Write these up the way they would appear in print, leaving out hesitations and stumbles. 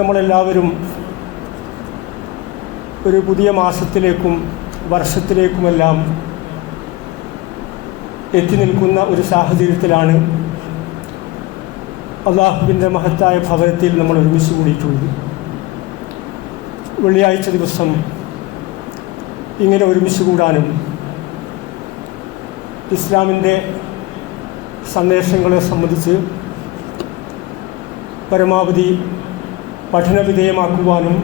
നമ്മളെല്ലാവരും ഒരു പുതിയ മാസത്തിലേക്കും വർഷത്തിലേക്കുമെല്ലാം എത്തി നിൽക്കുന്ന ഒരു സാഹചര്യത്തിലാണ് അള്ളാഹുവിൻ്റെ മഹത്തായ ഭവനത്തിൽ നമ്മൾ ഒരുമിച്ച് കൂടിയിട്ടുള്ളത്. വെള്ളിയാഴ്ച ദിവസം ഇങ്ങനെ ഒരുമിച്ച് കൂടാനും ഇസ്ലാമിൻ്റെ സന്ദേശങ്ങളെ സംബന്ധിച്ച് പരമാവധി പഠനവിധേയമാക്കുവാനും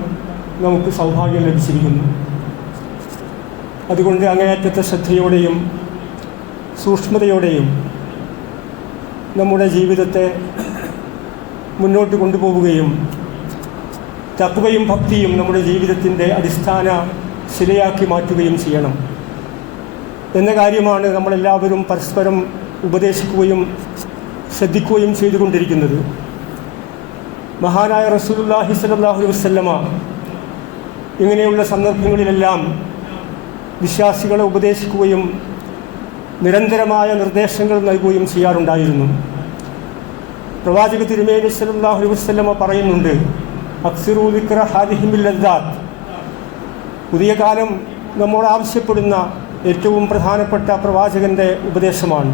നമുക്ക് സൗഭാഗ്യം ലഭിച്ചിരിക്കുന്നു. അതുകൊണ്ട് അങ്ങേയറ്റത്തെ ശ്രദ്ധയോടെയും സൂക്ഷ്മതയോടെയും നമ്മുടെ ജീവിതത്തെ മുന്നോട്ട് കൊണ്ടുപോവുകയും തഖ്വയും ഭക്തിയും നമ്മുടെ ജീവിതത്തിൻ്റെ അടിസ്ഥാന ശിലയാക്കി മാറ്റുകയും ചെയ്യണം എന്ന കാര്യമാണ് നമ്മളെല്ലാവരും പരസ്പരം ഉപദേശിക്കുകയും ശ്രദ്ധിക്കുകയും ചെയ്തുകൊണ്ടിരിക്കുന്നത്. മഹാനായ റസൂലുള്ളാഹി സ്വല്ലല്ലാഹു അലൈഹി വസല്ലമ ഇങ്ങനെയുള്ള സന്ദർഭങ്ങളിലെല്ലാം വിശ്വാസികളെ ഉപദേശിക്കുകയും നിരന്തരമായ നിർദ്ദേശങ്ങൾ നൽകുകയും ചെയ്യാറുണ്ടായിരുന്നു. പ്രവാചക തിരുമേനി സ്വല്ലല്ലാഹു അലൈഹി വസല്ലമ പറയുന്നുണ്ട്, അക്സിറൂ ദിക്റ ഹാദിഹിൽ ലദ്ദാത്ത്. പുതിയ കാലം നമ്മോട് ആവശ്യപ്പെടുന്ന ഏറ്റവും പ്രധാനപ്പെട്ട പ്രവാചകൻ്റെ ഉപദേശമാണ്.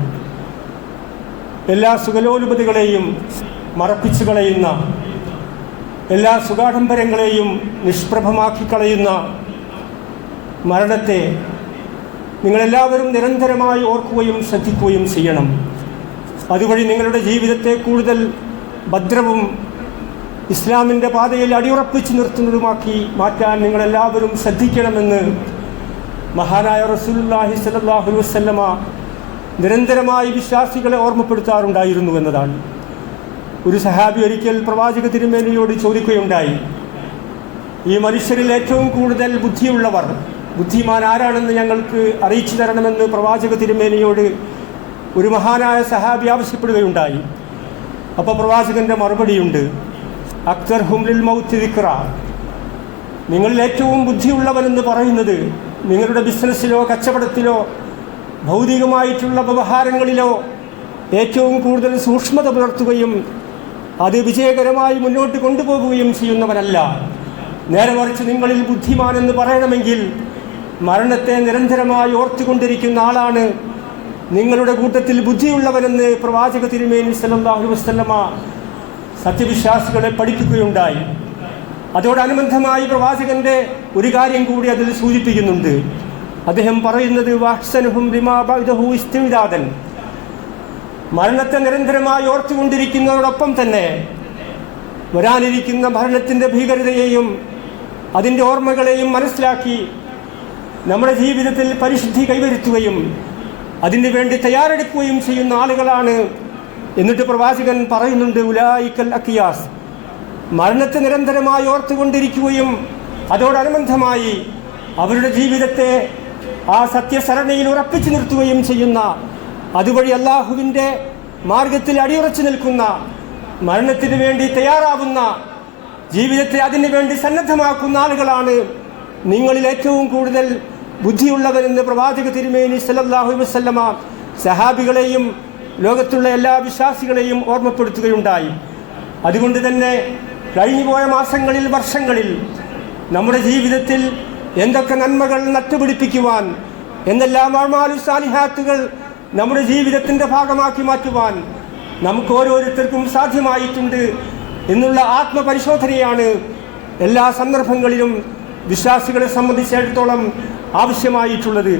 എല്ലാ സുഖലോലുപതകളെയും മറപ്പിച്ചു കളയുന്ന, എല്ലാ സുഖാഡംബരങ്ങളെയും നിഷ്പ്രഭമാക്കി കളയുന്ന മരണത്തെ നിങ്ങളെല്ലാവരും നിരന്തരമായി ഓർക്കുകയും ശ്രദ്ധിക്കുകയും ചെയ്യണം. അതുവഴി നിങ്ങളുടെ ജീവിതത്തെ കൂടുതൽ ഭദ്രവും ഇസ്ലാമിൻ്റെ പാതയിൽ അടിയുറപ്പിച്ച് നിർത്തുന്നതുമാക്കി മാറ്റാൻ നിങ്ങളെല്ലാവരും ശ്രദ്ധിക്കണമെന്ന് മഹാനായ റസൂലുള്ളാഹി സ്വല്ലല്ലാഹു അലൈഹി വസല്ലമ നിരന്തരമായി വിശ്വാസികളെ ഓർമ്മപ്പെടുത്താറുണ്ടായിരുന്നു എന്നതാണ്. ഒരു സഹാബി ഒരിക്കൽ പ്രവാചക തിരുമേനിയോട് ചോദിക്കുകയുണ്ടായി, ഈ മനുഷ്യരിൽ ഏറ്റവും കൂടുതൽ ബുദ്ധിയുള്ളവർ, ബുദ്ധിമാൻ ആരാണെന്ന് ഞങ്ങൾക്ക് അറിയിച്ചു തരണമെന്ന് പ്രവാചക തിരുമേനിയോട് ഒരു മഹാനായ സഹാബി ആവശ്യപ്പെടുകയുണ്ടായി. അപ്പോൾ പ്രവാചകൻ്റെ മറുപടിയുണ്ട്, അക്തർഹും ലിൽ മൗത്തി ദിക്റ. നിങ്ങളിൽ ഏറ്റവും ബുദ്ധിയുള്ളവനെന്ന് പറയുന്നത് നിങ്ങളുടെ ബിസിനസ്സിലോ കച്ചവടത്തിലോ ഭൗതികമായിട്ടുള്ള വ്യവഹാരങ്ങളിലോ ഏറ്റവും കൂടുതൽ സൂക്ഷ്മത പുലർത്തുകയും അത് വിജയകരമായി മുന്നോട്ട് കൊണ്ടുപോകുകയും ചെയ്യുന്നവനല്ല. നേരെ മറിച്ച് നിങ്ങളിൽ ബുദ്ധിമാനെന്ന് പറയണമെങ്കിൽ മരണത്തെ നിരന്തരമായി ഓർത്തുകൊണ്ടിരിക്കുന്ന ആളാണ് നിങ്ങളുടെ കൂട്ടത്തിൽ ബുദ്ധിയുള്ളവനെന്ന് പ്രവാചക തിരുമേനി സ്വല്ലല്ലാഹു അലൈഹി വസല്ലമ സത്യവിശ്വാസികളെ പഠിപ്പിക്കുകയുണ്ടായി. അതോടനുബന്ധമായി പ്രവാചകന്റെ ഒരു കാര്യം കൂടി അതിൽ സൂചിപ്പിക്കുന്നുണ്ട്. അദ്ദേഹം പറയുന്നത്, വഹ്സനുഹും ലിമാ ബഅദഹു ഇസ്തിംദാദൻ. മരണത്തെ നിരന്തരമായി ഓർത്തുകൊണ്ടിരിക്കുന്നതോടൊപ്പം തന്നെ വരാനിരിക്കുന്ന മരണത്തിൻ്റെ ഭീകരതയെയും അതിൻ്റെ ഓർമ്മകളെയും മനസ്സിലാക്കി നമ്മുടെ ജീവിതത്തിൽ പരിശുദ്ധി കൈവരുത്തുകയും അതിനു വേണ്ടി തയ്യാറെടുക്കുകയും ചെയ്യുന്ന ആളുകളാണ്. എന്നിട്ട് പ്രവാചകൻ പറയുന്നുണ്ട്, ഉലായിക്കൽ അക്കിയാസ്. മരണത്തെ നിരന്തരമായി ഓർത്തുകൊണ്ടിരിക്കുകയും അതോടനുബന്ധമായി അവരുടെ ജീവിതത്തെ ആ സത്യസരണിയിൽ ഉറപ്പിച്ചു നിർത്തുകയും ചെയ്യുന്ന, അതുവഴി അള്ളാഹുവിൻ്റെ മാർഗത്തിൽ അടിയുറച്ചു നിൽക്കുന്ന, മരണത്തിന് വേണ്ടി തയ്യാറാവുന്ന, ജീവിതത്തെ അതിനു വേണ്ടി സന്നദ്ധമാക്കുന്ന ആളുകളാണ് നിങ്ങളിൽ ഏറ്റവും കൂടുതൽ ബുദ്ധിയുള്ളവരെന്ന് പ്രവാചക തിരുമേനി സ്വല്ലല്ലാഹു അലൈഹി വസല്ലമ സഹാബികളെയും ലോകത്തുള്ള എല്ലാ വിശ്വാസികളെയും ഓർമ്മപ്പെടുത്തുകയുണ്ടായി. അതുകൊണ്ട് തന്നെ കഴിഞ്ഞുപോയ മാസങ്ങളിൽ, വർഷങ്ങളിൽ നമ്മുടെ ജീവിതത്തിൽ എന്തൊക്കെ നന്മകൾ നട്ടുപിടിപ്പിക്കുവാൻ, എന്തെല്ലാം അഅ്മാലു സാലിഹാത്തുകൾ നമ്മുടെ ജീവിതത്തിൻ്റെ ഭാഗമാക്കി മാറ്റുവാൻ നമുക്ക് ഓരോരുത്തർക്കും സാധ്യമായിട്ടുണ്ട് എന്നുള്ള ആത്മപരിശോധനയാണ് എല്ലാ സന്ദർഭങ്ങളിലും വിശ്വാസികളെ സംബന്ധിച്ചിടത്തോളം ആവശ്യമായിട്ടുള്ളത്.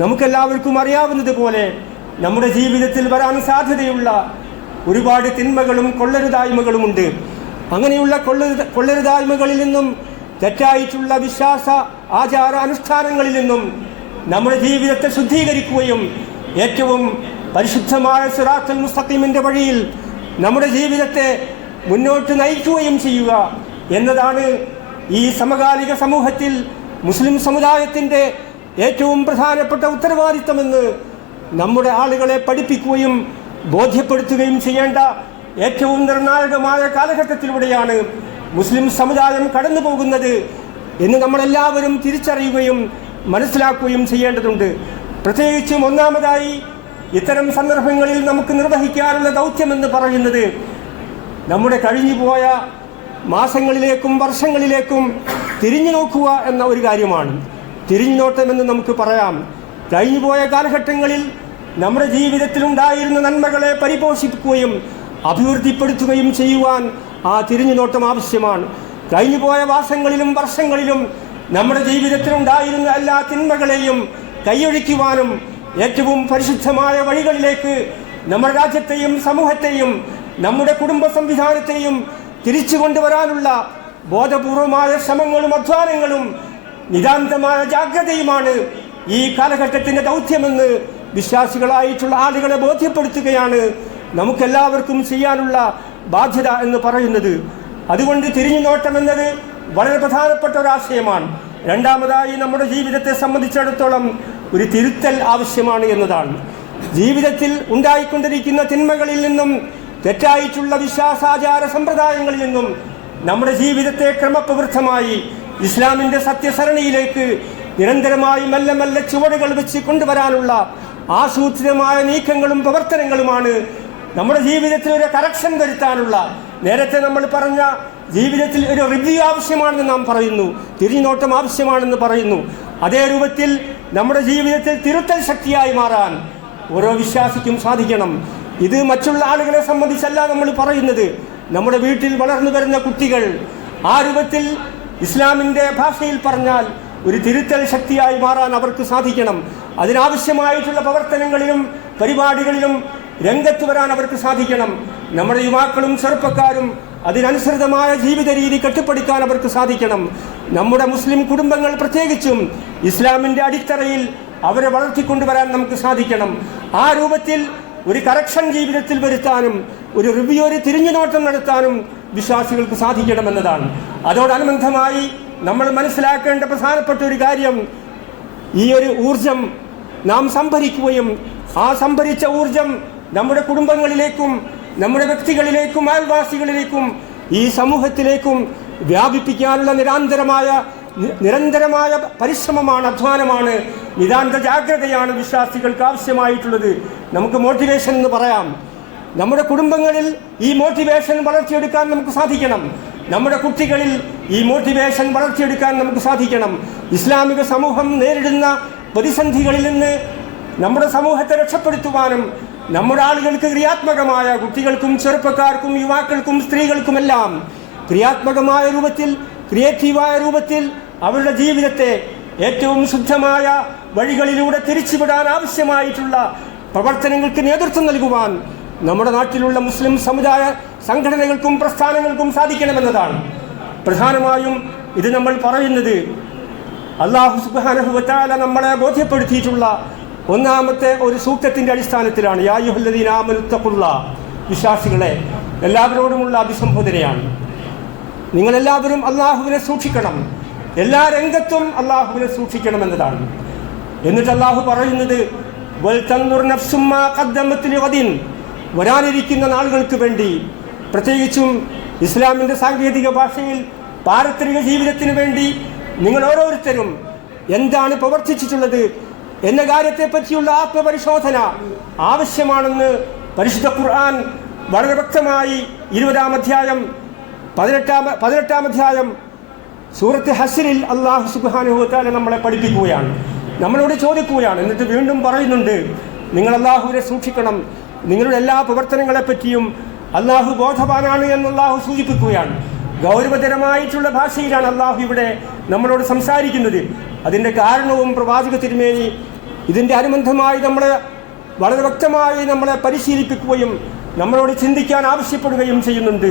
നമുക്കെല്ലാവർക്കും അറിയാവുന്നത് പോലെ നമ്മുടെ ജീവിതത്തിൽ വരാൻ സാധ്യതയുള്ള ഒരുപാട് തിന്മകളും കൊള്ളരുതായ്മകളുമുണ്ട്. അങ്ങനെയുള്ള കൊള്ളരുതായ്മകളിൽ നിന്നും, തെറ്റായിട്ടുള്ള വിശ്വാസ ആചാര അനുഷ്ഠാനങ്ങളിൽ നിന്നും നമ്മുടെ ജീവിതത്തെ ശുദ്ധീകരിക്കുകയും ഏറ്റവും പരിശുദ്ധമായ സിറാത്തുൽ മുസ്തഖീമിൻ്റെ വഴിയിൽ നമ്മുടെ ജീവിതത്തെ മുന്നോട്ട് നയിക്കുകയും ചെയ്യുക എന്നതാണ് ഈ സമകാലിക സമൂഹത്തിൽ മുസ്ലിം സമുദായത്തിൻ്റെ ഏറ്റവും പ്രധാനപ്പെട്ട ഉത്തരവാദിത്തമെന്ന് നമ്മുടെ ആളുകളെ പഠിപ്പിക്കുകയും ബോധ്യപ്പെടുത്തുകയും ചെയ്യേണ്ട ഏറ്റവും നിർണായകമായ കാലഘട്ടത്തിലൂടെയാണ് മുസ്ലിം സമുദായം കടന്നു പോകുന്നത് എന്ന് നമ്മളെല്ലാവരും തിരിച്ചറിയുകയും മനസ്സിലാക്കുകയും ചെയ്യേണ്ടതുണ്ട്. പ്രത്യേകിച്ചും ഒന്നാമതായി ഇത്തരം സന്ദർഭങ്ങളിൽ നമുക്ക് നിർവഹിക്കാനുള്ള ദൗത്യമെന്ന് പറയുന്നത് നമ്മുടെ കഴിഞ്ഞുപോയ മാസങ്ങളിലേക്കും വർഷങ്ങളിലേക്കും തിരിഞ്ഞു നോക്കുക എന്ന ഒരു കാര്യമാണ്. തിരിഞ്ഞു നോട്ടമെന്ന് നമുക്ക് പറയാം. കഴിഞ്ഞുപോയ കാലഘട്ടങ്ങളിൽ നമ്മുടെ ജീവിതത്തിലുണ്ടായിരുന്ന നന്മകളെ പരിപോഷിപ്പിക്കുകയും അഭിവൃദ്ധിപ്പെടുത്തുകയും ചെയ്യുവാൻ ആ തിരിഞ്ഞുനോട്ടം ആവശ്യമാണ്. കഴിഞ്ഞുപോയ മാസങ്ങളിലും വർഷങ്ങളിലും നമ്മുടെ ജീവിതത്തിലുണ്ടായിരുന്ന എല്ലാ തിന്മകളെയും കൈയൊഴിക്കുവാനും ഏറ്റവും പരിശുദ്ധമായ വഴികളിലേക്ക് നമ്മുടെ രാജ്യത്തെയും സമൂഹത്തെയും നമ്മുടെ കുടുംബ സംവിധാനത്തെയും തിരിച്ചു കൊണ്ടുവരാനുള്ള ബോധപൂർവമായ ശ്രമങ്ങളും അധ്വാനങ്ങളും നിതാന്തമായ ജാഗ്രതയുമാണ് ഈ കാലഘട്ടത്തിൻ്റെ ദൗത്യമെന്ന് വിശ്വാസികളായിട്ടുള്ള ആളുകളെ ബോധ്യപ്പെടുത്തുകയാണ് നമുക്കെല്ലാവർക്കും ചെയ്യാനുള്ള ബാധ്യത എന്ന് പറയുന്നത്. അതുകൊണ്ട് തിരിഞ്ഞു നോട്ടം എന്നത് വളരെ പ്രധാനപ്പെട്ട ഒരാശയമാണ്. രണ്ടാമതായി നമ്മുടെ ജീവിതത്തെ സംബന്ധിച്ചിടത്തോളം ഒരു തിരുത്തൽ ആവശ്യമാണ് എന്നതാണ്. ജീവിതത്തിൽ ഉണ്ടായിക്കൊണ്ടിരിക്കുന്ന തിന്മകളിൽ നിന്നും തെറ്റായിട്ടുള്ള വിശ്വാസാചാര സമ്പ്രദായങ്ങളിൽ നിന്നും നമ്മുടെ ജീവിതത്തെ ക്രമപ്രവൃത്തമായി ഇസ്ലാമിൻ്റെ സത്യസരണിയിലേക്ക് നിരന്തരമായി മെല്ലെ മെല്ലെ ചുവടുകൾ വെച്ച് കൊണ്ടുവരാനുള്ള ആസൂത്രിതമായ നീക്കങ്ങളും പ്രവർത്തനങ്ങളുമാണ് നമ്മുടെ ജീവിതത്തിൽ ഒരു കറക്ഷൻ വരുത്താനുള്ള. നേരത്തെ നമ്മൾ പറഞ്ഞ ജീവിതത്തിൽ ഒരു റിവ്യൂ ആവശ്യമാണെന്ന് നാം പറയുന്നു, തിരിഞ്ഞുനോട്ടം ആവശ്യമാണെന്ന് പറയുന്നു. അതേ രൂപത്തിൽ നമ്മുടെ ജീവിതത്തിൽ തിരുത്തൽ ശക്തിയായി മാറാൻ ഓരോ വിശ്വാസിക്കും സാധിക്കണം. ഇത് മറ്റുള്ള ആളുകളെ സംബന്ധിച്ചല്ല നമ്മൾ പറയുന്നത്. നമ്മുടെ വീട്ടിൽ വളർന്നു വരുന്ന കുട്ടികൾ ആ രൂപത്തിൽ ഇസ്ലാമിൻ്റെ ഭാഷയിൽ പറഞ്ഞാൽ ഒരു തിരുത്തൽ ശക്തിയായി മാറാൻ അവർക്ക് സാധിക്കണം. അതിനാവശ്യമായിട്ടുള്ള പ്രവർത്തനങ്ങളിലും പരിപാടികളിലും രംഗത്ത് വരാൻ അവർക്ക് സാധിക്കണം. നമ്മുടെ യുവാക്കളും ചെറുപ്പക്കാരും അതിനനുസൃതമായ ജീവിത രീതി കെട്ടിപ്പടുക്കാൻ അവർക്ക് സാധിക്കണം. നമ്മുടെ മുസ്ലിം കുടുംബങ്ങൾ പ്രത്യേകിച്ചും ഇസ്ലാമിൻ്റെ അടിത്തറയിൽ അവരെ വളർത്തിക്കൊണ്ടുവരാൻ നമുക്ക് സാധിക്കണം. ആ രൂപത്തിൽ ഒരു കറക്ഷൻ ജീവിതത്തിൽ വരുത്താനും ഒരു റിവ്യൂ, ഒരു തിരിഞ്ഞുനോട്ടം നടത്താനും വിശ്വാസികൾക്ക് സാധിക്കണമെന്നതാണ്. അതോടനുബന്ധമായി നമ്മൾ മനസ്സിലാക്കേണ്ട പ്രധാനപ്പെട്ട ഒരു കാര്യം, ഈ ഒരു ഊർജം നാം സംഭരിക്കുകയും ആ സംഭരിച്ച ഊർജം നമ്മുടെ കുടുംബങ്ങളിലേക്കും നമ്മുടെ വ്യക്തികളിലേക്കും അയൽവാസികളിലേക്കും ഈ സമൂഹത്തിലേക്കും വ്യാപിപ്പിക്കാനുള്ള നിരന്തരമായ പരിശ്രമമാണ്, അധ്വാനമാണ്, നിതാന്ത ജാഗ്രതയാണ് വിശ്വാസികൾക്ക് ആവശ്യമായിട്ടുള്ളത്. നമുക്ക് മോട്ടിവേഷൻ എന്ന് പറയാം. നമ്മുടെ കുടുംബങ്ങളിൽ ഈ മോട്ടിവേഷൻ വളർത്തിയെടുക്കാൻ നമുക്ക് സാധിക്കണം. നമ്മുടെ കുട്ടികളിൽ ഈ മോട്ടിവേഷൻ വളർത്തിയെടുക്കാൻ നമുക്ക് സാധിക്കണം. ഇസ്ലാമിക സമൂഹം നേരിടുന്ന പ്രതിസന്ധികളിൽ നിന്ന് നമ്മുടെ സമൂഹത്തെ രക്ഷപ്പെടുത്തുവാനും നമ്മുടെ ആളുകൾക്ക് ക്രിയാത്മകമായ, കുട്ടികൾക്കും ചെറുപ്പക്കാർക്കും യുവാക്കൾക്കും സ്ത്രീകൾക്കുമെല്ലാം ക്രിയാത്മകമായ രൂപത്തിൽ, ക്രിയേറ്റീവായ രൂപത്തിൽ അവരുടെ ജീവിതത്തെ ഏറ്റവും ശുദ്ധമായ വഴികളിലൂടെ തിരിച്ചുവിടാൻ ആവശ്യമായിട്ടുള്ള പ്രവർത്തനങ്ങൾക്ക് നേതൃത്വം നൽകുവാൻ നമ്മുടെ നാട്ടിലുള്ള മുസ്ലിം സമുദായ സംഘടനകൾക്കും പ്രസ്ഥാനങ്ങൾക്കും സാധിക്കണമെന്നതാണ്. പ്രധാനമായും ഇത് നമ്മൾ പറയുന്നത് അല്ലാഹു സുബ്ഹാനഹു വ തആല നമ്മളെ ബോധ്യപ്പെടുത്തിയിട്ടുള്ള ഒന്നാമത്തെ ഒരു സൂക്തത്തിൻ്റെ അടിസ്ഥാനത്തിലാണ്. യാ അയ്യുഹല്ലദീന ആമനു തഖുല്ലാഹ്, വിശ്വാസികളെ എല്ലാവരോടുമുള്ള അഭിസംബോധനയാണ്. നിങ്ങളെല്ലാവരും അള്ളാഹുവിനെ സൂക്ഷിക്കണം, എല്ലാ രംഗത്തും അള്ളാഹുവിനെ സൂക്ഷിക്കണമെന്നതാണ്. എന്നിട്ട് അള്ളാഹു പറയുന്നത് വൽ തൻദുർ നഫ്സും മാ ഖദ്ദമത് ലിഗദിൻ, വരാനിരിക്കുന്ന നാളുകൾക്ക് വേണ്ടി, പ്രത്യേകിച്ചും ഇസ്ലാമിൻ്റെ സാങ്കേതിക ഭാഷയിൽ പാരത്രിക ജീവിതത്തിന് വേണ്ടി നിങ്ങൾ ഓരോരുത്തരും എന്താണ് പ്രവർത്തിച്ചിട്ടുള്ളത് എന്ന കാര്യത്തെപ്പറ്റിയുള്ള ആത്മപരിശോധന ആവശ്യമാണെന്ന് പരിശുദ്ധ ഖുർആൻ വളരെ വ്യക്തമായി 20-ാം അധ്യായം 18-ാം അധ്യായം സൂറത്ത് ഹശ്റിൽ അല്ലാഹു സുബ്ഹാനഹു വ തആല നമ്മളെ പഠിപ്പിക്കുകയാണ്, നമ്മളോട് ചോദിക്കുകയാണ്. എന്നിട്ട് വീണ്ടും പറയുന്നുണ്ട്, നിങ്ങൾ അല്ലാഹുവിനെ സൂക്ഷിക്കണം, നിങ്ങളുടെ എല്ലാ പ്രവർത്തനങ്ങളെപ്പറ്റിയും അല്ലാഹു ബോധവാനാണ് എന്ന് അല്ലാഹു സൂചിപ്പിക്കുകയാണ്. ഗൗരവതരമായിട്ടുള്ള ഭാഷയിലാണ് അല്ലാഹു ഇവിടെ നമ്മളോട് സംസാരിക്കുന്നത്. അതിൻ്റെ കാരണവും പ്രവാചക തിരുമേനി ഇതിൻ്റെ അനുബന്ധമായി നമ്മളെ വളരെ വ്യക്തമായി നമ്മളെ പരിശീലിപ്പിക്കുകയും നമ്മളോട് ചിന്തിക്കാൻ ആവശ്യപ്പെടുകയും ചെയ്യുന്നുണ്ട്.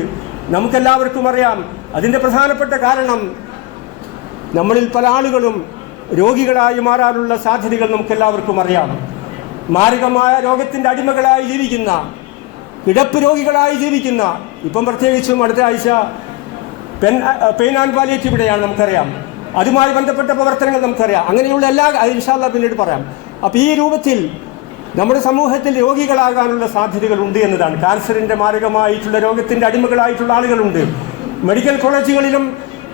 നമുക്കെല്ലാവർക്കും അറിയാം അതിൻ്റെ പ്രധാനപ്പെട്ട കാരണം നമ്മളിൽ പല ആളുകളും രോഗികളായി മാറാനുള്ള സാധ്യതകൾ നമുക്കെല്ലാവർക്കും അറിയാം. മാരകമായ രോഗത്തിൻ്റെ അടിമകളായി ജീവിക്കുന്ന, കിടപ്പ് രോഗികളായി ജീവിക്കുന്ന, ഇപ്പം പ്രത്യേകിച്ചും അടുത്ത ആഴ്ച പെയിൻ ആൻഡ് പാലിയേറ്റീവ് ഡേയാണ്, നമുക്കറിയാം. അതുമായി ബന്ധപ്പെട്ട പ്രവർത്തനങ്ങൾ നമുക്കറിയാം. അങ്ങനെയുള്ള എല്ലാ ഇൻഷാ അല്ലാഹ് പിന്നീട് പറയാം. അപ്പോൾ ഈ രൂപത്തിൽ നമ്മുടെ സമൂഹത്തിൽ രോഗികളാകാനുള്ള സാധ്യതകളുണ്ട് എന്നതാണ്. ക്യാൻസറിൻ്റെ മാരകമായിട്ടുള്ള രോഗത്തിൻ്റെ അടിമകളായിട്ടുള്ള ആളുകളുണ്ട്. മെഡിക്കൽ കോളേജുകളിലും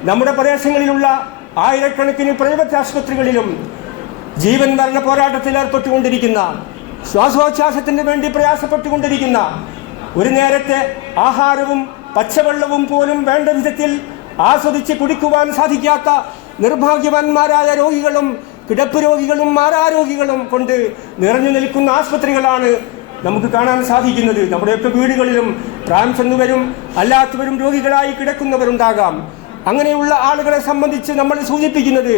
നമ്മുടെ പ്രദേശങ്ങളിലുള്ള ആയിരക്കണക്കിന് പ്രൈവറ്റ് ആശുപത്രികളിലും ജീവൻ മരണ പോരാട്ടത്തിൽ ഏർപ്പെട്ടുകൊണ്ടിരിക്കുന്ന, ശ്വാസോച്ഛ്വാസത്തിന് വേണ്ടി പ്രയാസപ്പെട്ടുകൊണ്ടിരിക്കുന്ന ഒരു നേരത്തെ ആഹാരവും പച്ചവെള്ളവും പോലും വേണ്ട വിധത്തിൽ ആസ്വദിച്ച് കുടിക്കുവാൻ സാധിക്കാത്ത നിർഭാഗ്യവാന്മാരായ രോഗികളും കിടപ്പ് രോഗികളും മാരാരോഗികളും കൊണ്ട് നിറഞ്ഞു നിൽക്കുന്ന ആശുപത്രികളാണ് നമുക്ക് കാണാൻ സാധിക്കുന്നത്. നമ്മുടെയൊക്കെ വീടുകളിലും പ്രായം ചെന്നവരും അല്ലാത്തവരും രോഗികളായി കിടക്കുന്നവരുണ്ടാകാം. അങ്ങനെയുള്ള ആളുകളെ സംബന്ധിച്ച് നമ്മൾ സൂചിപ്പിക്കുന്നത്,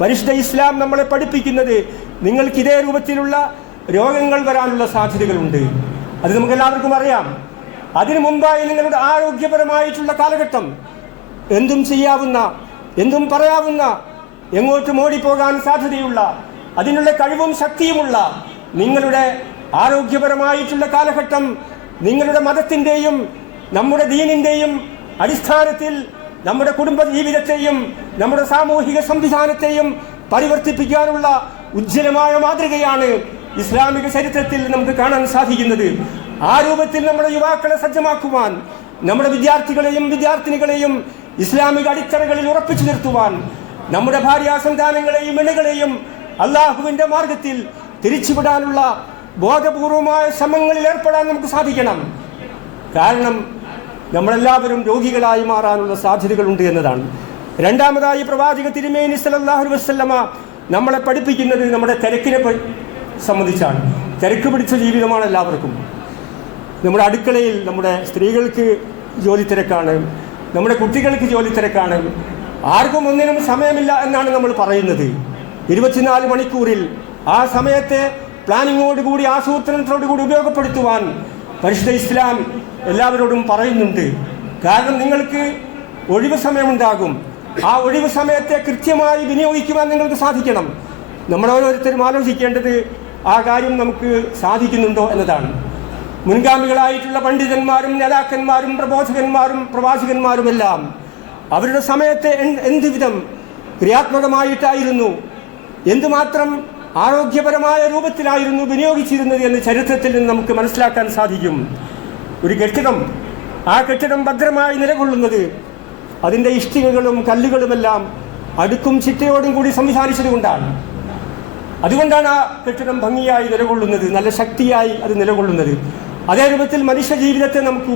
പരിശുദ്ധ ഇസ്ലാം നമ്മളെ പഠിപ്പിക്കുന്നത്, നിങ്ങൾക്ക് ഇതേ രൂപത്തിലുള്ള രോഗങ്ങൾ വരാനുള്ള സാധ്യതകളുണ്ട്. അത് നമുക്ക് എല്ലാവർക്കും അറിയാം. അതിനു മുമ്പായി നിങ്ങളുടെ ആരോഗ്യപരമായിട്ടുള്ള കാലഘട്ടം, എന്തും ചെയ്യാവുന്ന, എന്തും പറയാവുന്ന, എങ്ങോട്ടും ഓടിപ്പോകാൻ സാധ്യതയുള്ള, അതിനുള്ള കഴിവും ശക്തിയുമുള്ള നിങ്ങളുടെ ആരോഗ്യപരമായിട്ടുള്ള കാലഘട്ടം നിങ്ങളുടെ മതത്തിൻ്റെയും നമ്മുടെ ദീനിൻ്റെയും അടിസ്ഥാനത്തിൽ നമ്മുടെ കുടുംബ ജീവിതത്തെയും നമ്മുടെ സാമൂഹിക സംവിധാനത്തെയും പരിവർത്തിപ്പിക്കാനുള്ള ഉജ്ജ്വലമായ മാതൃകയാണ് ഇസ്ലാമിക ചരിത്രത്തിൽ നമുക്ക് കാണാൻ സാധിക്കുന്നത്. ആ രൂപത്തിൽ നമ്മുടെ യുവാക്കളെ സജ്ജമാക്കുവാൻ, നമ്മുടെ വിദ്യാർത്ഥികളെയും വിദ്യാർത്ഥിനികളെയും ഇസ്ലാമിക അടിത്തറകളിൽ ഉറപ്പിച്ചു നിർത്തുവാൻ, നമ്മുടെ ഭാര്യാസന്താനങ്ങളെയും ഇണകളെയും അള്ളാഹുവിൻ്റെ മാർഗത്തിൽ തിരിച്ചുവിടാനുള്ള ബോധപൂർവമായ ശ്രമങ്ങളിൽ ഏർപ്പെടാൻ നമുക്ക് സാധിക്കണം. കാരണം നമ്മളെല്ലാവരും രോഗികളായി മാറാനുള്ള സാധ്യതകളുണ്ട് എന്നതാണ്. രണ്ടാമതായി പ്രവാചക തിരുമേനി സല്ലല്ലാഹു അലൈഹി വസല്ലമ നമ്മളെ പഠിപ്പിക്കുന്നത് നമ്മുടെ തിരക്കിനെ സംബന്ധിച്ചാണ്. തിരക്ക് പിടിച്ച ജീവിതമാണ് എല്ലാവർക്കും. നമ്മുടെ അടുക്കളയിൽ നമ്മുടെ സ്ത്രീകൾക്ക് ജോലി തിരക്കാണ്, നമ്മുടെ കുട്ടികൾക്ക് ജോലി തിരക്കാണ്, ആർക്കും ഒന്നിനും സമയമില്ല എന്നാണ് നമ്മൾ പറയുന്നത്. 24 മണിക്കൂറിൽ ആ സമയത്തെ പ്ലാനിങ്ങോടുകൂടി ആസൂത്രണത്തോടുകൂടി ഉപയോഗപ്പെടുത്തുവാൻ പരിശുദ്ധ ഇസ്ലാം എല്ലാവരോടും പറയുന്നുണ്ട്. കാരണം നിങ്ങൾക്ക് ഒഴിവ് സമയമുണ്ടാകും. ആ ഒഴിവ് സമയത്തെ കൃത്യമായി വിനിയോഗിക്കുവാൻ നിങ്ങൾക്ക് സാധിക്കണം. നമ്മൾ ഓരോരുത്തരും ആലോചിക്കേണ്ടത് ആ കാര്യം നമുക്ക് സാധിക്കുന്നുണ്ടോ എന്നതാണ്. മുൻഗാമികളായിട്ടുള്ള പണ്ഡിതന്മാരും നേതാക്കന്മാരും പ്രബോധകന്മാരും പ്രവാചകന്മാരുമെല്ലാം അവരുടെ സമയത്തെ എന്തുവിധം ക്രിയാത്മകമായിട്ടായിരുന്നു, എന്തുമാത്രം ആരോഗ്യപരമായ രൂപത്തിലായിരുന്നു വിനിയോഗിച്ചിരുന്നത് എന്ന് ചരിത്രത്തിൽ നിന്ന് നമുക്ക് മനസ്സിലാക്കാൻ സാധിക്കും. ഒരു കെട്ടിടം, ആ കെട്ടിടം ഭദ്രമായി നിലകൊള്ളുന്നത് അതിൻ്റെ ഇഷ്ടികകളും കല്ലുകളുമെല്ലാം അടുക്കും ചിട്ടയോടും കൂടി സംവിധാനിച്ചതുകൊണ്ടാണ്. അതുകൊണ്ടാണ് ആ കെട്ടിടം ഭംഗിയായി നിലകൊള്ളുന്നത്, നല്ല ശക്തിയായി അത് നിലകൊള്ളുന്നത്. അതേ രൂപത്തിൽ മനുഷ്യ ജീവിതത്തെ നമുക്ക്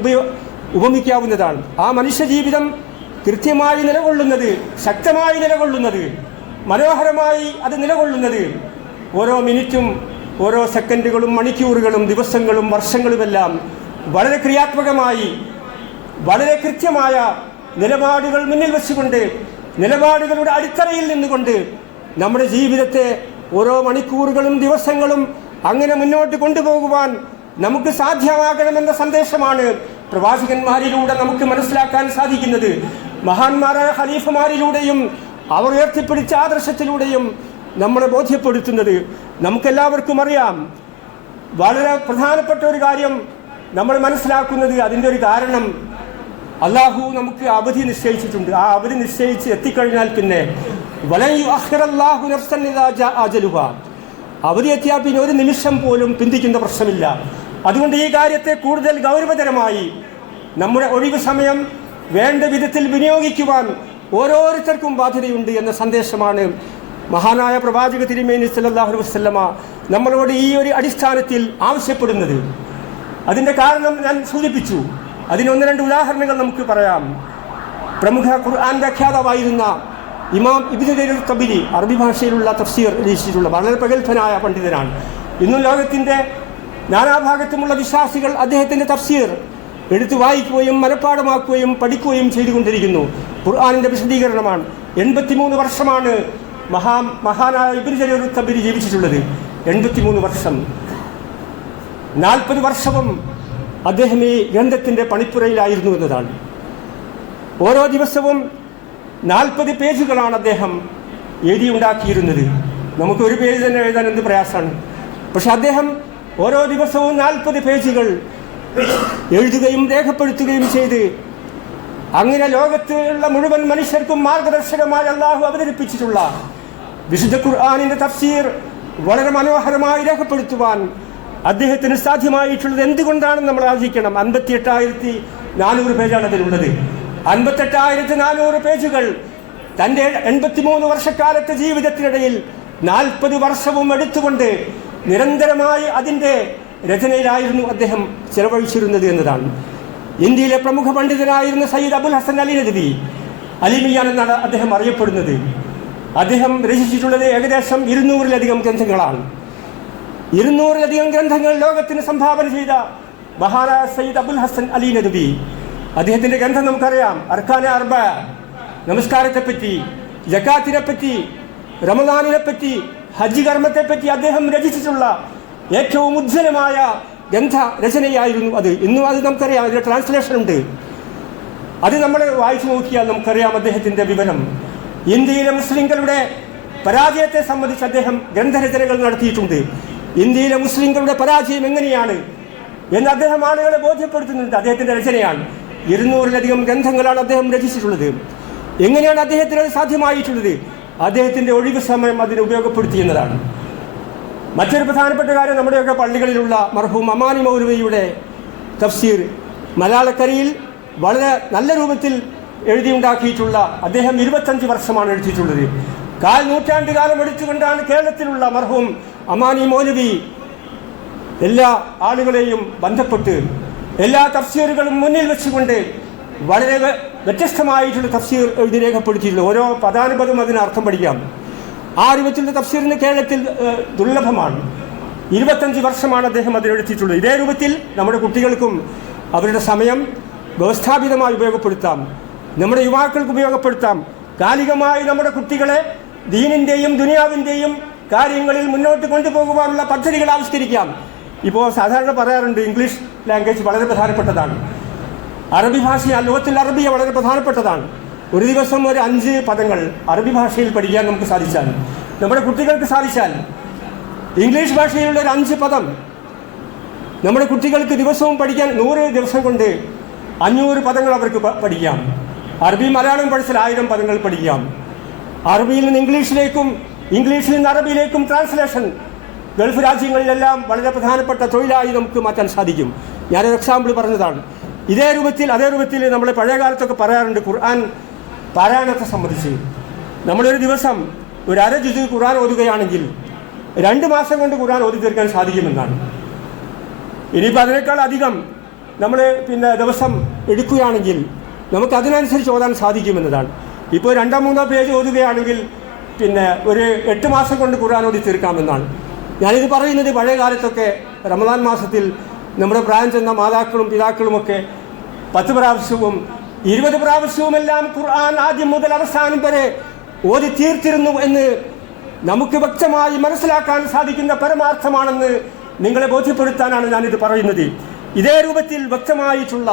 ഉപമിക്കാവുന്നതാണ്. ആ മനുഷ്യ ജീവിതം കൃത്യമായി നിലകൊള്ളുന്നത്, ശക്തമായി നിലകൊള്ളുന്നത്, മനോഹരമായി അത് നിലകൊള്ളുന്നത് ഓരോ മിനിറ്റും ഓരോ സെക്കൻഡുകളും മണിക്കൂറുകളും ദിവസങ്ങളും വർഷങ്ങളുമെല്ലാം വളരെ ക്രിയാത്മകമായി വളരെ കൃത്യമായ നിലപാടുകൾ മുന്നിൽ വെച്ചുകൊണ്ട്, നിലപാടുകളുടെ അടിത്തറയിൽ നിന്നുകൊണ്ട് നമ്മുടെ ജീവിതത്തെ ഓരോ മണിക്കൂറുകളും ദിവസങ്ങളും അങ്ങനെ മുന്നോട്ട് കൊണ്ടുപോകുവാൻ നമുക്ക് സാധ്യമാകണമെന്ന സന്ദേശമാണ് പ്രവാചകന്മാരിലൂടെ നമുക്ക് മനസ്സിലാക്കാൻ സാധിക്കുന്നത്. മഹാന്മാരായ ഖലീഫമാരിലൂടെയും അവർ ഉയർത്തിപ്പിടിച്ച ആദർശത്തിലൂടെയും നമ്മളെ ബോധ്യപ്പെടുത്തുന്നത്. നമുക്കെല്ലാവർക്കും അറിയാം, വളരെ പ്രധാനപ്പെട്ട ഒരു കാര്യം നമ്മൾ മനസ്സിലാക്കുന്നത്, അതിൻ്റെ ഒരു കാരണം അള്ളാഹു നമുക്ക് അവധി നിശ്ചയിച്ചിട്ടുണ്ട്. ആ അവധി നിശ്ചയിച്ച് എത്തിക്കഴിഞ്ഞാൽ പിന്നെ അവധി എത്തിയാൽ പിന്നെ ഒരു നിമിഷം പോലും പിന്തിക്കുന്ന പ്രശ്നമില്ല. അതുകൊണ്ട് ഈ കാര്യത്തെ കൂടുതൽ ഗൗരവതരമായി നമ്മുടെ ഒഴിവ് സമയം വേണ്ട വിധത്തിൽ വിനിയോഗിക്കുവാൻ ഓരോരുത്തർക്കും ബാധ്യതയുണ്ട് എന്ന സന്ദേശമാണ് മഹാനായ പ്രവാചക തിരുമേനി സല്ലല്ലാഹു അലൈഹി വസല്ലമ നമ്മളോട് ഈ ഒരു അടിസ്ഥാനത്തിൽ ആവശ്യപ്പെടുന്നത്. അതിൻ്റെ കാരണം ഞാൻ സൂചിപ്പിച്ചു. അതിനൊന്ന് രണ്ട് ഉദാഹരണങ്ങൾ നമുക്ക് പറയാം. പ്രമുഖ ഖുർആൻ വ്യാഖ്യാതാവായിരുന്ന ഇമാം ഇബ്നു ജരീർ തബരി, അറബി ഭാഷയിലുള്ള തഫ്സീർ രചിച്ചിട്ടുള്ള വളരെ പ്രഗത്ഭനായ പണ്ഡിതനാണ്. ഇന്നും ലോകത്തിൻ്റെ നാനാഭാഗത്തുമുള്ള വിശ്വാസികൾ അദ്ദേഹത്തിൻ്റെ തഫ്സീർ എടുത്തു വായിക്കുകയും മനഃപ്പാഠമാക്കുകയും പഠിക്കുകയും ചെയ്തുകൊണ്ടിരിക്കുന്നു. ഖുർആനിൻ്റെ വിശദീകരണമാണ്. 83 വർഷമാണ് മഹാനായ ഇബ്നു ജരീർ തബരി ജീവിച്ചിട്ടുള്ളത്. 83 വർഷം. 40 വർഷവും അദ്ദേഹം ഈ ഗ്രന്ഥത്തിൻ്റെ പണിപ്പുരയിലായിരുന്നു എന്നതാണ്. ഓരോ ദിവസവും 40 പേജുകളാണ് അദ്ദേഹം എഴുതിയുണ്ടാക്കിയിരുന്നത്. നമുക്ക് ഒരു പേജ് തന്നെ എഴുതാൻ എന്ത് പ്രയാസമാണ്. പക്ഷെ അദ്ദേഹം ഓരോ ദിവസവും 40 പേജുകൾ എഴുതുകയും രേഖപ്പെടുത്തുകയും ചെയ്ത് അങ്ങനെ ലോകത്തുള്ള മുഴുവൻ മനുഷ്യർക്കും മാർഗദർശകമായി അള്ളാഹു അവതരിപ്പിച്ചിട്ടുള്ള വിശുദ്ധ ഖുർആനിൻ്റെ തഫ്സീർ വളരെ മനോഹരമായി രേഖപ്പെടുത്തുവാൻ അദ്ദേഹത്തിന് സാധ്യമായിട്ടുള്ളത് എന്തുകൊണ്ടാണെന്ന് നമ്മൾ ആലോചിക്കണം. 58,400 പേജാണ് അതിലുള്ളത്. 58,400 പേജുകൾ തൻ്റെ 83 വർഷക്കാലത്തെ ജീവിതത്തിനിടയിൽ 40 വർഷവും എടുത്തുകൊണ്ട് നിരന്തരമായി അതിൻ്റെ രചനയിലായിരുന്നു അദ്ദേഹം ചെലവഴിച്ചിരുന്നത് എന്നതാണ്. ഇന്ത്യയിലെ പ്രമുഖ പണ്ഡിതനായിരുന്ന സയ്യിദ് അബുൽ ഹസൻ അലി നദ്വി, അലിമിയാൻ എന്നാണ് അദ്ദേഹം അറിയപ്പെടുന്നത്. അദ്ദേഹം രചിച്ചിട്ടുള്ളത് ഏകദേശം 200-ലധികം ഗ്രന്ഥങ്ങളാണ്. 200-ലധികം ഗ്രന്ഥങ്ങൾ ലോകത്തിന് സംഭാവന ചെയ്ത മഹാനായ സയ്യിദ് അബുൽ ഹസൻ അലി നദ്വി, അദ്ദേഹത്തിൻ്റെ ഗ്രന്ഥം നമുക്കറിയാം. അർക്കാനെ അർബ, നമസ്കാരത്തെപ്പറ്റി, ജക്കാത്തിനെപ്പറ്റി, റമദാനിനെപ്പറ്റി, ഹജ്ജ് കർമ്മത്തെപ്പറ്റി അദ്ദേഹം രചിച്ചിട്ടുള്ള ഏറ്റവും ഉജ്ജ്വലമായ ഗ്രന്ഥ രചനയായിരുന്നു അത്. ഇന്നും അത് നമുക്കറിയാം, അതിൻ്റെ ട്രാൻസ്ലേഷൻ ഉണ്ട്. അത് നമ്മൾ വായിച്ചു നോക്കിയാൽ നമുക്കറിയാം അദ്ദേഹത്തിൻ്റെ വിവരം. ഇന്ത്യയിലെ മുസ്ലിങ്ങളുടെ പരാജയത്തെ സംബന്ധിച്ച് അദ്ദേഹം ഗ്രന്ഥരചനകൾ നടത്തിയിട്ടുണ്ട്. ഇന്ത്യയിലെ മുസ്ലിങ്ങളുടെ പരാജയം എങ്ങനെയാണ് എന്ന് അദ്ദേഹം ആളുകളെ ബോധ്യപ്പെടുത്തുന്നുണ്ട്. അദ്ദേഹത്തിൻ്റെ രചനയാണ്. 200-ലധികം ഗ്രന്ഥങ്ങളാണ് അദ്ദേഹം രചിച്ചിട്ടുള്ളത്. എങ്ങനെയാണ് അദ്ദേഹത്തിന് അത് സാധ്യമായിട്ടുള്ളത്? അദ്ദേഹത്തിൻ്റെ ഒഴിവ് സമയം അതിന് ഉപയോഗപ്പെടുത്തി എന്നതാണ്. മറ്റൊരു പ്രധാനപ്പെട്ട കാര്യം, നമ്മുടെയൊക്കെ പള്ളികളിലുള്ള മർഹൂം അമാനി മൗലവിയുടെ തഫ്സീർ മലയാളക്കരയിൽ വളരെ നല്ല രൂപത്തിൽ എഴുതിയുണ്ടാക്കിയിട്ടുള്ള അദ്ദേഹം 25 വർഷമാണ് എഴുതിയിട്ടുള്ളത്. 1/4 നൂറ്റാണ്ട് കാലം എടുത്തുകൊണ്ടാണ് കേരളത്തിലുള്ള മർഹൂം അമാനി മൗലവി എല്ലാ ആളുകളെയും ബന്ധപ്പെട്ട് എല്ലാ തഫ്സീറുകളും മുന്നിൽ വെച്ചുകൊണ്ട് വളരെ വ്യത്യസ്തമായിട്ടുള്ള തഫ്സീർ എഴുതി രേഖപ്പെടുത്തിയിട്ടുള്ളത്. ഓരോ പദാനുപദം അതിന് അർത്ഥം പഠിക്കാം. ആ രൂപത്തിലുള്ള തഫ്സീറിന് കേരളത്തിൽ ദുർലഭമാണ്. 25 വർഷമാണ് അദ്ദേഹം അതിനെടുത്തിട്ടുള്ളത്. ഇതേ രൂപത്തിൽ നമ്മുടെ കുട്ടികൾക്കും അവരുടെ സമയം വ്യവസ്ഥാപിതമായി ഉപയോഗപ്പെടുത്താം, നമ്മുടെ യുവാക്കൾക്ക് ഉപയോഗപ്പെടുത്താം. കാലികമായി നമ്മുടെ കുട്ടികളെ ദീനിൻ്റെയും ദുനിയാവിൻ്റെയും കാര്യങ്ങളിൽ മുന്നോട്ട് കൊണ്ടുപോകുവാനുള്ള പദ്ധതികൾ ആവിഷ്കരിക്കാം. ഇപ്പോൾ സാധാരണ പറയാറുണ്ട് ഇംഗ്ലീഷ് ലാംഗ്വേജ് വളരെ പ്രധാനപ്പെട്ടതാണ്, അറബി ഭാഷ, ലോകത്തിൽ അറബിയ വളരെ പ്രധാനപ്പെട്ടതാണ്. ഒരു ദിവസം ഒരു 5 പദങ്ങൾ അറബി ഭാഷയിൽ പഠിക്കാൻ നമുക്ക് സാധിച്ചാൽ, നമ്മുടെ കുട്ടികൾക്ക് സാധിച്ചാൽ, ഇംഗ്ലീഷ് ഭാഷയിലുള്ള ഒരു 5 പദം നമ്മുടെ കുട്ടികൾക്ക് ദിവസവും പഠിക്കാൻ 100 ദിവസം കൊണ്ട് 500 പദങ്ങൾ അവർക്ക് പഠിക്കാം. അറബി മലയാളം പഠിച്ചാൽ 1000 പദങ്ങൾ പഠിക്കാം. അറബിയിൽ നിന്ന് ഇംഗ്ലീഷിലേക്കും ഇംഗ്ലീഷിൽ നിന്ന് അറബിയിലേക്കും ട്രാൻസ്ലേഷൻ ഗൾഫ് രാജ്യങ്ങളിലെല്ലാം വളരെ പ്രധാനപ്പെട്ട തൊഴിലായി നമുക്ക് മാറ്റാൻ സാധിക്കും. ഞാനൊരു എക്സാമ്പിൾ പറഞ്ഞതാണ്. ഇതേ രൂപത്തിൽ അതേ രൂപത്തിൽ നമ്മൾ പഴയ കാലത്തൊക്കെ പറയാറുണ്ട് ഖുർആൻ പാരായണത്തെ സംബന്ധിച്ച്. നമ്മളൊരു ദിവസം ഒരു 1/2 ജുസ് ഖുർആൻ ഓതുകയാണെങ്കിൽ 2 മാസം കൊണ്ട് ഖുർആൻ ഓതി തീർക്കാൻ സാധിക്കുമെന്നാണ്. ഇനിയിപ്പോൾ അതിനേക്കാൾ അധികം നമ്മൾ ദിവസം എടുക്കുകയാണെങ്കിൽ നമുക്ക് അതിനനുസരിച്ച് ഓതാൻ സാധിക്കുമെന്നതാണ്. ഇപ്പോൾ 2-3 പേജ് ഓതുകയാണെങ്കിൽ ഒരു 8 മാസം കൊണ്ട് ഖുർആൻ ഓതി തീർക്കാമെന്നാണ്. ഞാനിത് പറയുന്നത് പഴയ കാലത്തൊക്കെ റമദാൻ മാസത്തിൽ നമ്മുടെ പ്രായം ചെന്ന മാതാക്കളും പിതാക്കളുമൊക്കെ 10 പ്രാവശ്യവും 20 പ്രാവശ്യവുമെല്ലാം ഖുർആൻ ആദ്യം മുതൽ അവസാനം വരെ ഓതി തീർത്തിരുന്നു എന്ന് നമുക്ക് വ്യക്തമായി മനസ്സിലാക്കാൻ സാധിക്കുന്ന പരമാർത്ഥമാണെന്ന് നിങ്ങളെ ബോധ്യപ്പെടുത്താനാണ് ഞാനിത് പറയുന്നത്. ഇതേ രൂപത്തിൽ വ്യക്തമായിട്ടുള്ള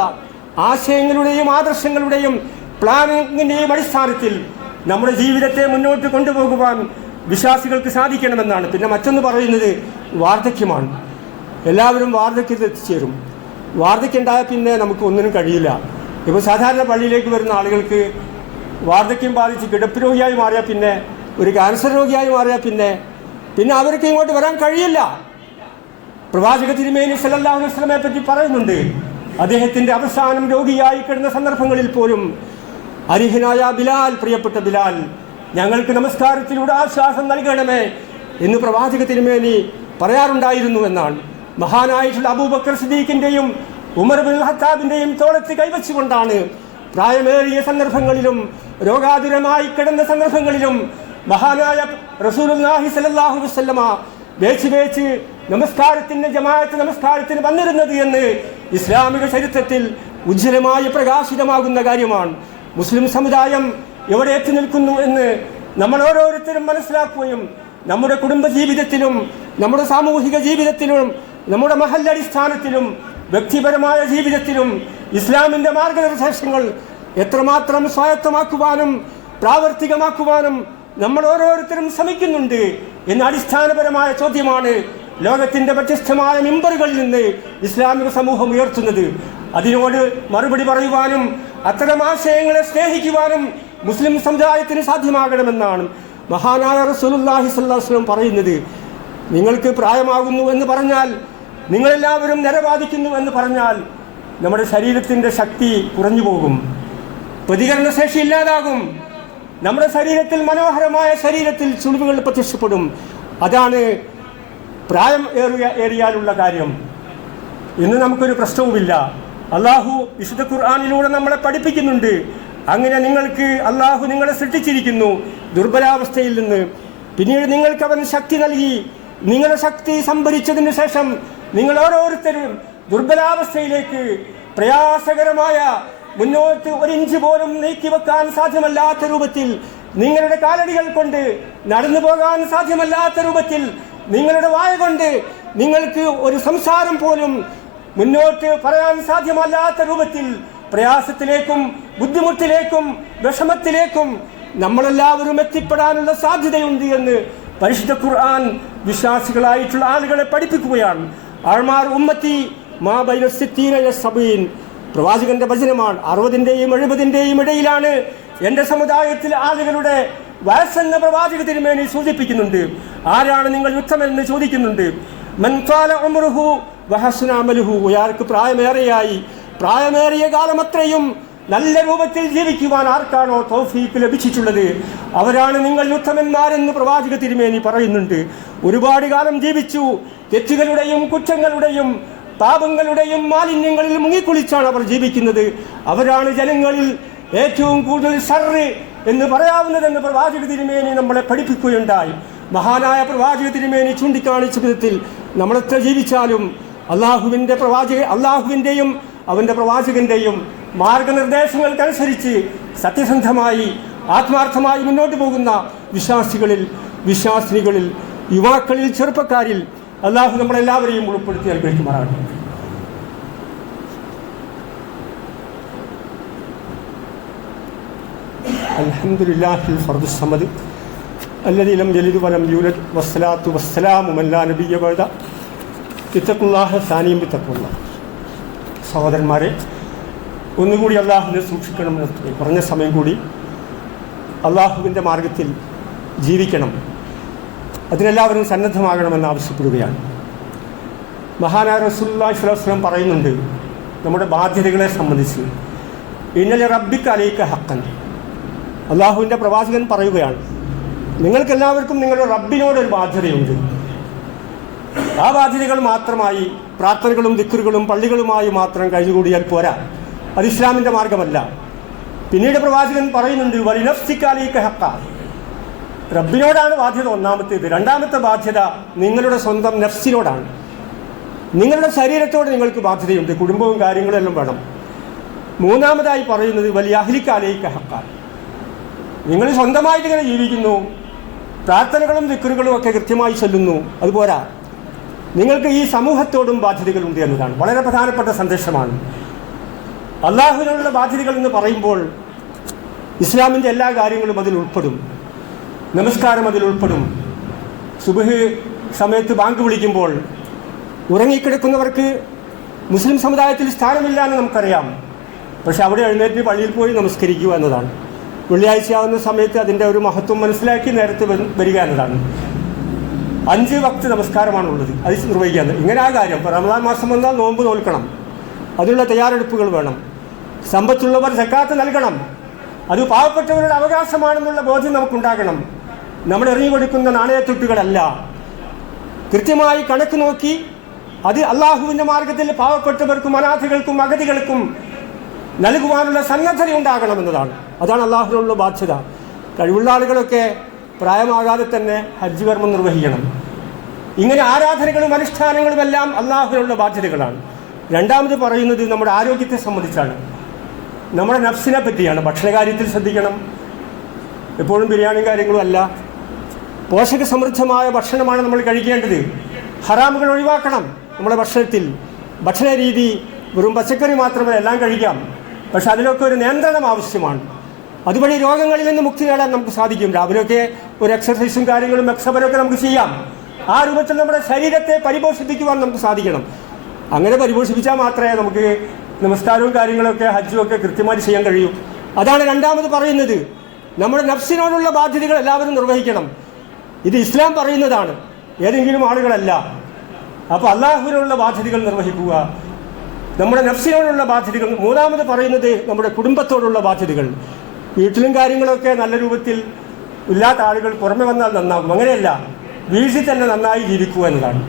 ആശയങ്ങളുടെയും ആദർശങ്ങളുടെയും പ്ലാനിങ്ങിൻ്റെയും അടിസ്ഥാനത്തിൽ നമ്മുടെ ജീവിതത്തെ മുന്നോട്ട് കൊണ്ടുപോകുവാൻ വിശ്വാസികൾക്ക് സാധിക്കണമെന്നാണ്. പിന്നെ മറ്റൊന്ന് പറയുന്നത് വാർദ്ധക്യമാണ്. എല്ലാവരും വാർദ്ധക്യത്തിൽ എത്തിച്ചേരും. വാർദ്ധക്യമുണ്ടായാൽ പിന്നെ നമുക്ക് ഒന്നിനും കഴിയില്ല. ഇപ്പോൾ സാധാരണ പള്ളിയിലേക്ക് വരുന്ന ആളുകൾക്ക് വാർദ്ധക്യം ബാധിച്ച് കിടപ്പ് രോഗിയായി മാറിയാൽ പിന്നെ ഒരു ക്യാൻസർ രോഗിയായി മാറിയാൽ പിന്നെ അവർക്ക് ഇങ്ങോട്ട് വരാൻ കഴിയില്ല. പ്രവാചക തിരുമേനി സല്ലല്ലാഹു അലൈഹി വസല്ലമയെ പറ്റി പറയുന്നുണ്ട്, അദ്ദേഹത്തിൻ്റെ അവസാനം രോഗിയായി കിടന്ന സന്ദർഭങ്ങളിൽ പോലും അരിഹനായ ബിലാൽ, പ്രിയപ്പെട്ട ബിലാൽ, ഞങ്ങൾക്ക് നമസ്കാരത്തിലൂടെ ആശ്വാസം നൽകണമേ എന്ന് പ്രവാചക തിരുമേനി പറയാറുണ്ടായിരുന്നു എന്നാണ്. മഹാനായിട്ടുള്ള അബൂബക്കർ സിദ്ദീഖിൻ്റെയും ഉമർ ബിൻ ഖത്താബിൻ്റെയും തോളത്ത് കൈവച്ചുകൊണ്ടാണ് പ്രായമേറിയ സന്ദർഭങ്ങളിലും രോഗാതുരമായി കിടന്ന സന്ദർഭങ്ങളിലും മഹാനായ റസൂലുള്ളാഹി സ്വല്ലല്ലാഹു അലൈഹി വസല്ലമ വേച്ച് നമസ്കാരത്തിന് ജമാഅത്ത് നമസ്കാരത്തിന് വന്നിരുന്നത് എന്ന് ഇസ്ലാമിക ചരിത്രത്തിൽ ഉജ്ജ്വലമായി പ്രകാശിതമാകുന്ന കാര്യമാണ്. മുസ്ലിം സമുദായം എവിടെ എത്തി നിൽക്കുന്നു എന്ന് നമ്മൾ ഓരോരുത്തരും മനസ്സിലാക്കുകയും നമ്മുടെ കുടുംബ ജീവിതത്തിലും നമ്മുടെ സാമൂഹിക ജീവിതത്തിലും നമ്മുടെ മഹല്ലടിസ്ഥാനത്തിലും വ്യക്തിപരമായ ജീവിതത്തിലും ഇസ്ലാമിൻ്റെ മാർഗനിർദ്ദേശങ്ങൾ എത്രമാത്രം സ്വായത്തമാക്കുവാനും പ്രാവർത്തികമാക്കുവാനും നമ്മൾ ഓരോരുത്തരും ശ്രമിക്കുന്നുണ്ട് എന്ന അടിസ്ഥാനപരമായ ചോദ്യമാണ് ലോകത്തിൻ്റെ വ്യത്യസ്തമായ മിമ്പറുകളിൽ നിന്ന് ഇസ്ലാമിക സമൂഹം ഉയർത്തുന്നത്. അതിനോട് മറുപടി പറയുവാനും അത്തരം ആശയങ്ങളെ സ്നേഹിക്കുവാനും മുസ്ലിം സമുദായത്തിന് സാധ്യമാകണമെന്നാണ് മഹാനായ റസൂലുള്ളാഹി സ്വല്ലല്ലാഹു അലൈഹി വസല്ലം പറയുന്നത്. നിങ്ങൾക്ക് പ്രായമാകുന്നു എന്ന് പറഞ്ഞാൽ, നിങ്ങളെല്ലാവരും നിരബാധിക്കുന്നു എന്ന് പറഞ്ഞാൽ നമ്മുടെ ശരീരത്തിൻ്റെ ശക്തി കുറഞ്ഞു പോകും, പ്രതികരണശേഷി ഇല്ലാതാകും, നമ്മുടെ ശരീരത്തിൽ മനോഹരമായ ശരീരത്തിൽ ചുളിവുകൾ പ്രത്യക്ഷപ്പെടും. അതാണ് പ്രായം ഏറിയാലുള്ള കാര്യം. ഇന്ന് നമുക്കൊരു പ്രശ്നവുമില്ല. അള്ളാഹു വിശുദ്ധ ഖുർആനിലൂടെ നമ്മളെ പഠിപ്പിക്കുന്നുണ്ട്. അങ്ങനെ നിങ്ങൾക്ക് അള്ളാഹു നിങ്ങളെ സൃഷ്ടിച്ചിരിക്കുന്നു ദുർബലാവസ്ഥയിൽ നിന്ന്. പിന്നീട് നിങ്ങൾക്ക് അവൻ ശക്തി നൽകി. നിങ്ങളുടെ ശക്തി സംഭരിച്ചതിന് ശേഷം നിങ്ങൾ ഓരോരുത്തരും ദുർബലാവസ്ഥയിലേക്ക്, പ്രയാസകരമായ, മുന്നോട്ട് ഒരിഞ്ച് പോലും നീക്കിവെക്കാൻ സാധ്യമല്ലാത്ത രൂപത്തിൽ, നിങ്ങളുടെ കാലടികൾ കൊണ്ട് നടന്നു പോകാൻ സാധ്യമല്ലാത്ത രൂപത്തിൽ, നിങ്ങളുടെ വായ കൊണ്ട് നിങ്ങൾക്ക് ഒരു സംസാരം പോലും മുന്നോട്ട് പറയാൻ സാധ്യമല്ലാത്ത രൂപത്തിൽ പ്രയാസത്തിലേക്കും ബുദ്ധിമുട്ടിലേക്കും വിഷമത്തിലേക്കും നമ്മളെല്ലാവരും എത്തിപ്പെടാനുള്ള സാധ്യതയുണ്ട് എന്ന് പരിശുദ്ധ ഖുർആൻ വിശ്വാസികളായിട്ടുള്ള ആളുകളെ പഠിപ്പിക്കുകയാണ്. അഴ്മാർ ഉമ്മത്തി മാ ബൈന സിത്തീന യസ്സബീൻ, പ്രവാചകന്റെ വചനമാണ്. 60-ന്റെയും 70-ന്റെയും ഇടയിലാണ് എൻ്റെ സമുദായത്തിലെ ആളുകളുടെ വയസ്സെന്ന പ്രവാചക തിരുമേനി സൂചിപ്പിക്കുന്നുണ്ട്. ആരാണ് നിങ്ങൾ യുദ്ധമെന്ന് ചോദിക്കുന്നുണ്ട്. മൻ ത്വാല ഉംറുഹു വഹസുന അമലുഹു, ഒരാൾക്ക് പ്രായമേറെയായി, പ്രായമേറിയ കാലമത്രയും നല്ല രൂപത്തിൽ ജീവിക്കുവാൻ ആർക്കാണോ തൗഫീഖ് ലഭിച്ചിട്ടുള്ളത് അവരാണ് നിങ്ങൾ യുദ്ധമന്മാരെന്ന് പ്രവാചക തിരുമേനി പറയുന്നുണ്ട്. ഒരുപാട് കാലം ജീവിച്ചു, തെറ്റുകളുടെയും കുറ്റങ്ങളുടെയും പാപങ്ങളുടെയും മാലിന്യങ്ങളിൽ മുങ്ങിക്കുളിച്ചാണ് അവർ ജീവിക്കുന്നത്. അവരാണ് ജനങ്ങളിൽ ഏറ്റവും കൂടുതൽ ഷർറ് എന്ന് പറയാവുന്നതെന്ന് പ്രവാചക തിരുമേനി നമ്മളെ പഠിപ്പിക്കുകയുണ്ടായി. മഹാനായ പ്രവാചക തിരുമേനി ചൂണ്ടിക്കാണിച്ച വിധത്തിൽ നമ്മളെത്ര ജീവിച്ചാലും അള്ളാഹുവിൻ്റെയും അവൻ്റെ പ്രവാചകന്റെയും മാർഗനിർദ്ദേശങ്ങൾക്കനുസരിച്ച് സത്യസന്ധമായി ആത്മാർത്ഥമായി മുന്നോട്ട് പോകുന്ന വിശ്വാസിനികളിൽ യുവാക്കളിൽ ചെറുപ്പക്കാരിൽ അള്ളാഹു നമ്മളെല്ലാവരെയും ഉൾപ്പെടുത്തി അനുഗ്രഹിക്കുമാറാകട്ടെ. അൽഹംദുലില്ലാഹിൽ ഫർദുസ് സമദ് അല്ലദീ ലം യലിദ് വലം യൂലദ് വസ്സലാത്തു വസ്സലാമു മൻ ലാ നബിയ്യ ബഅദ ഇത്തഖുല്ലാഹ സാനിയം ബിത്തഖ്വല്ലാഹ്. സഹോദരന്മാരെ, ഒന്നുകൂടി അള്ളാഹുവിനെ സൂക്ഷിക്കണമെന്ന് കുറഞ്ഞ സമയം കൂടി അള്ളാഹുവിൻ്റെ മാർഗത്തിൽ ജീവിക്കണം, അതിനെല്ലാവരും സന്നദ്ധമാകണമെന്ന് ആവശ്യപ്പെടുകയാണ്. മഹാനായ റസൂലുള്ളാഹി സ്വല്ലല്ലാഹു അലൈഹി വസല്ലം പറയുന്നുണ്ട് നമ്മുടെ ബാധ്യതകളെ സംബന്ധിച്ച്, ഇന്നലെ റബ്ബിക അലൈക ഹഖൻ. അള്ളാഹുവിൻ്റെ പ്രവാചകൻ പറയുകയാണ്, നിങ്ങൾക്കെല്ലാവർക്കും നിങ്ങളുടെ റബ്ബിനോടൊരു ബാധ്യതയുണ്ട്. ആ ബാധ്യതകൾ മാത്രമായി പ്രാർത്ഥനകളും ദിക്റുകളും പള്ളികളുമായി മാത്രം കഴിഞ്ഞുകൂടിയാൽ പോരാ, അത് ഇസ്ലാമിൻ്റെ മാർഗമല്ല. പിന്നീട് പ്രവാചകൻ പറയുന്നുണ്ട്, വലിനഫ്സിക അലൈക ഹഖ. റബ്ബിനോടാണ് ബാധ്യത ഒന്നാമത്തേത്. രണ്ടാമത്തെ ബാധ്യത നിങ്ങളുടെ സ്വന്തം നഫ്സിനോടാണ്. നിങ്ങളുടെ ശരീരത്തോട് നിങ്ങൾക്ക് ബാധ്യതയുണ്ട്, കുടുംബവും കാര്യങ്ങളും എല്ലാം വേണം. മൂന്നാമതായി പറയുന്നത് വലിയ അഹ്ലിക അലൈക ഹഖ. നിങ്ങൾ സ്വന്തമായിട്ട് ഇങ്ങനെ ജീവിക്കുന്നു, പ്രാർത്ഥനകളും ദിക്റുകളും ഒക്കെ കൃത്യമായി ചൊല്ലുന്നു, അതുപോരാ, നിങ്ങൾക്ക് ഈ സമൂഹത്തോടും ബാധ്യതകളുണ്ട് എന്നതാണ് വളരെ പ്രധാനപ്പെട്ട സന്ദേശമാണ്. അള്ളാഹുവിനുള്ള ബാധ്യതകൾ എന്ന് പറയുമ്പോൾ ഇസ്ലാമിൻ്റെ എല്ലാ കാര്യങ്ങളും അതിൽ ഉൾപ്പെടും. നമസ്കാരം അതിൽ ഉൾപ്പെടും. സുബ്ഹ് സമയത്ത് ബാങ്ക് വിളിക്കുമ്പോൾ ഉറങ്ങിക്കിടക്കുന്നവർക്ക് മുസ്ലിം സമുദായത്തിൽ സ്ഥാനമില്ല എന്ന് നമുക്കറിയാം. പക്ഷെ അവിടെ എഴുന്നേറ്റ് പള്ളിയിൽ പോയി നമസ്കരിക്കുക എന്നതാണ്. വെള്ളിയാഴ്ചയാവുന്ന സമയത്ത് അതിൻ്റെ ഒരു മഹത്വം മനസ്സിലാക്കി നേരത്തെ വരിക എന്നതാണ്. 5 വക്ത് നമസ്കാരമാണുള്ളത്, അത് നിർവഹിക്കാൻ. ഇങ്ങനെ ആ കാര്യം റമദാൻ മാസം വന്നാൽ നോമ്പ് നോൽക്കണം, അതിനുള്ള തയ്യാറെടുപ്പുകൾ വേണം. സമ്പത്തുള്ളവർ സക്കാത്ത് നൽകണം, അത് പാവപ്പെട്ടവരുടെ അവകാശമാണെന്നുള്ള ബോധ്യം നമുക്കുണ്ടാകണം. നമ്മൾ എറിഞ്ഞുകൊടുക്കുന്ന നാണയത്തുട്ടുകളല്ല, കൃത്യമായി കണക്ക് നോക്കി അത് അള്ളാഹുവിൻ്റെ മാർഗത്തിൽ പാവപ്പെട്ടവർക്കും അനാഥകൾക്കും അഗതികൾക്കും നൽകുവാനുള്ള സന്നദ്ധത ഉണ്ടാകണമെന്നതാണ്. അതാണ് അള്ളാഹുവിനുള്ള ബാധ്യത. കഴിവുള്ള ആളുകളൊക്കെ പ്രായമാകാതെ തന്നെ ഹജ്ജ് കർമ്മം നിർവഹിക്കണം. ഇങ്ങനെ ആരാധനകളും അനുഷ്ഠാനങ്ങളും എല്ലാം അള്ളാഹുവിനുള്ള ബാധ്യതകളാണ്. രണ്ടാമത് പറയുന്നത് നമ്മുടെ ആരോഗ്യത്തെ സംബന്ധിച്ചാണ്, നമ്മുടെ നഫ്സിനെ പറ്റിയാണ്. ഭക്ഷണകാര്യത്തിൽ ശ്രദ്ധിക്കണം. എപ്പോഴും ബിരിയാണിയും കാര്യങ്ങളും അല്ല, പോഷക സമൃദ്ധമായ ഭക്ഷണമാണ് നമ്മൾ കഴിക്കേണ്ടത്. ഹറാമുകൾ ഒഴിവാക്കണം. നമ്മുടെ ഭക്ഷണത്തിൽ ഭക്ഷണ രീതി വെറും പച്ചക്കറി മാത്രമേ എല്ലാം കഴിക്കാം, പക്ഷെ അതിലൊക്കെ ഒരു നിയന്ത്രണം ആവശ്യമാണ്. അതുവഴി രോഗങ്ങളിൽ നിന്ന് മുക്തി നേടാൻ നമുക്ക് സാധിക്കും. രാവിലെയൊക്കെ ഒരു എക്സർസൈസും കാര്യങ്ങളും എക്സസൈസൊക്കെ നമുക്ക് ചെയ്യാം. ആ രൂപത്തിൽ നമ്മുടെ ശരീരത്തെ പരിപോഷിപ്പിക്കുവാൻ നമുക്ക് സാധിക്കണം. അങ്ങനെ പരിപോഷിപ്പിച്ചാൽ മാത്രമേ നമുക്ക് നമസ്കാരവും കാര്യങ്ങളൊക്കെ ഹജ്ജും ഒക്കെ കൃത്യമായി ചെയ്യാൻ കഴിയൂ. അതാണ് രണ്ടാമത് പറയുന്നത്. നമ്മുടെ നഫ്സിനോടുള്ള ബാധ്യതകൾ എല്ലാവരും നിർവഹിക്കണം. ഇത് ഇസ്ലാം പറയുന്നതാണ്, ഏതെങ്കിലും ആളുകളല്ല. അപ്പോൾ അള്ളാഹുവിനുള്ള ബാധ്യതകൾ നിർവഹിക്കുക, നമ്മുടെ നഫ്സിനോടുള്ള ബാധ്യതകൾ. മൂന്നാമത് പറയുന്നത് നമ്മുടെ കുടുംബത്തോടുള്ള ബാധ്യതകൾ. വീട്ടിലും കാര്യങ്ങളൊക്കെ നല്ല രൂപത്തിൽ ഇല്ലാത്ത ആളുകൾ പുറമെ വന്നാൽ നന്നാകും, അങ്ങനെയല്ല, വീട്ടിൽ തന്നെ നന്നായി ജീവിക്കുക എന്നതാണ്.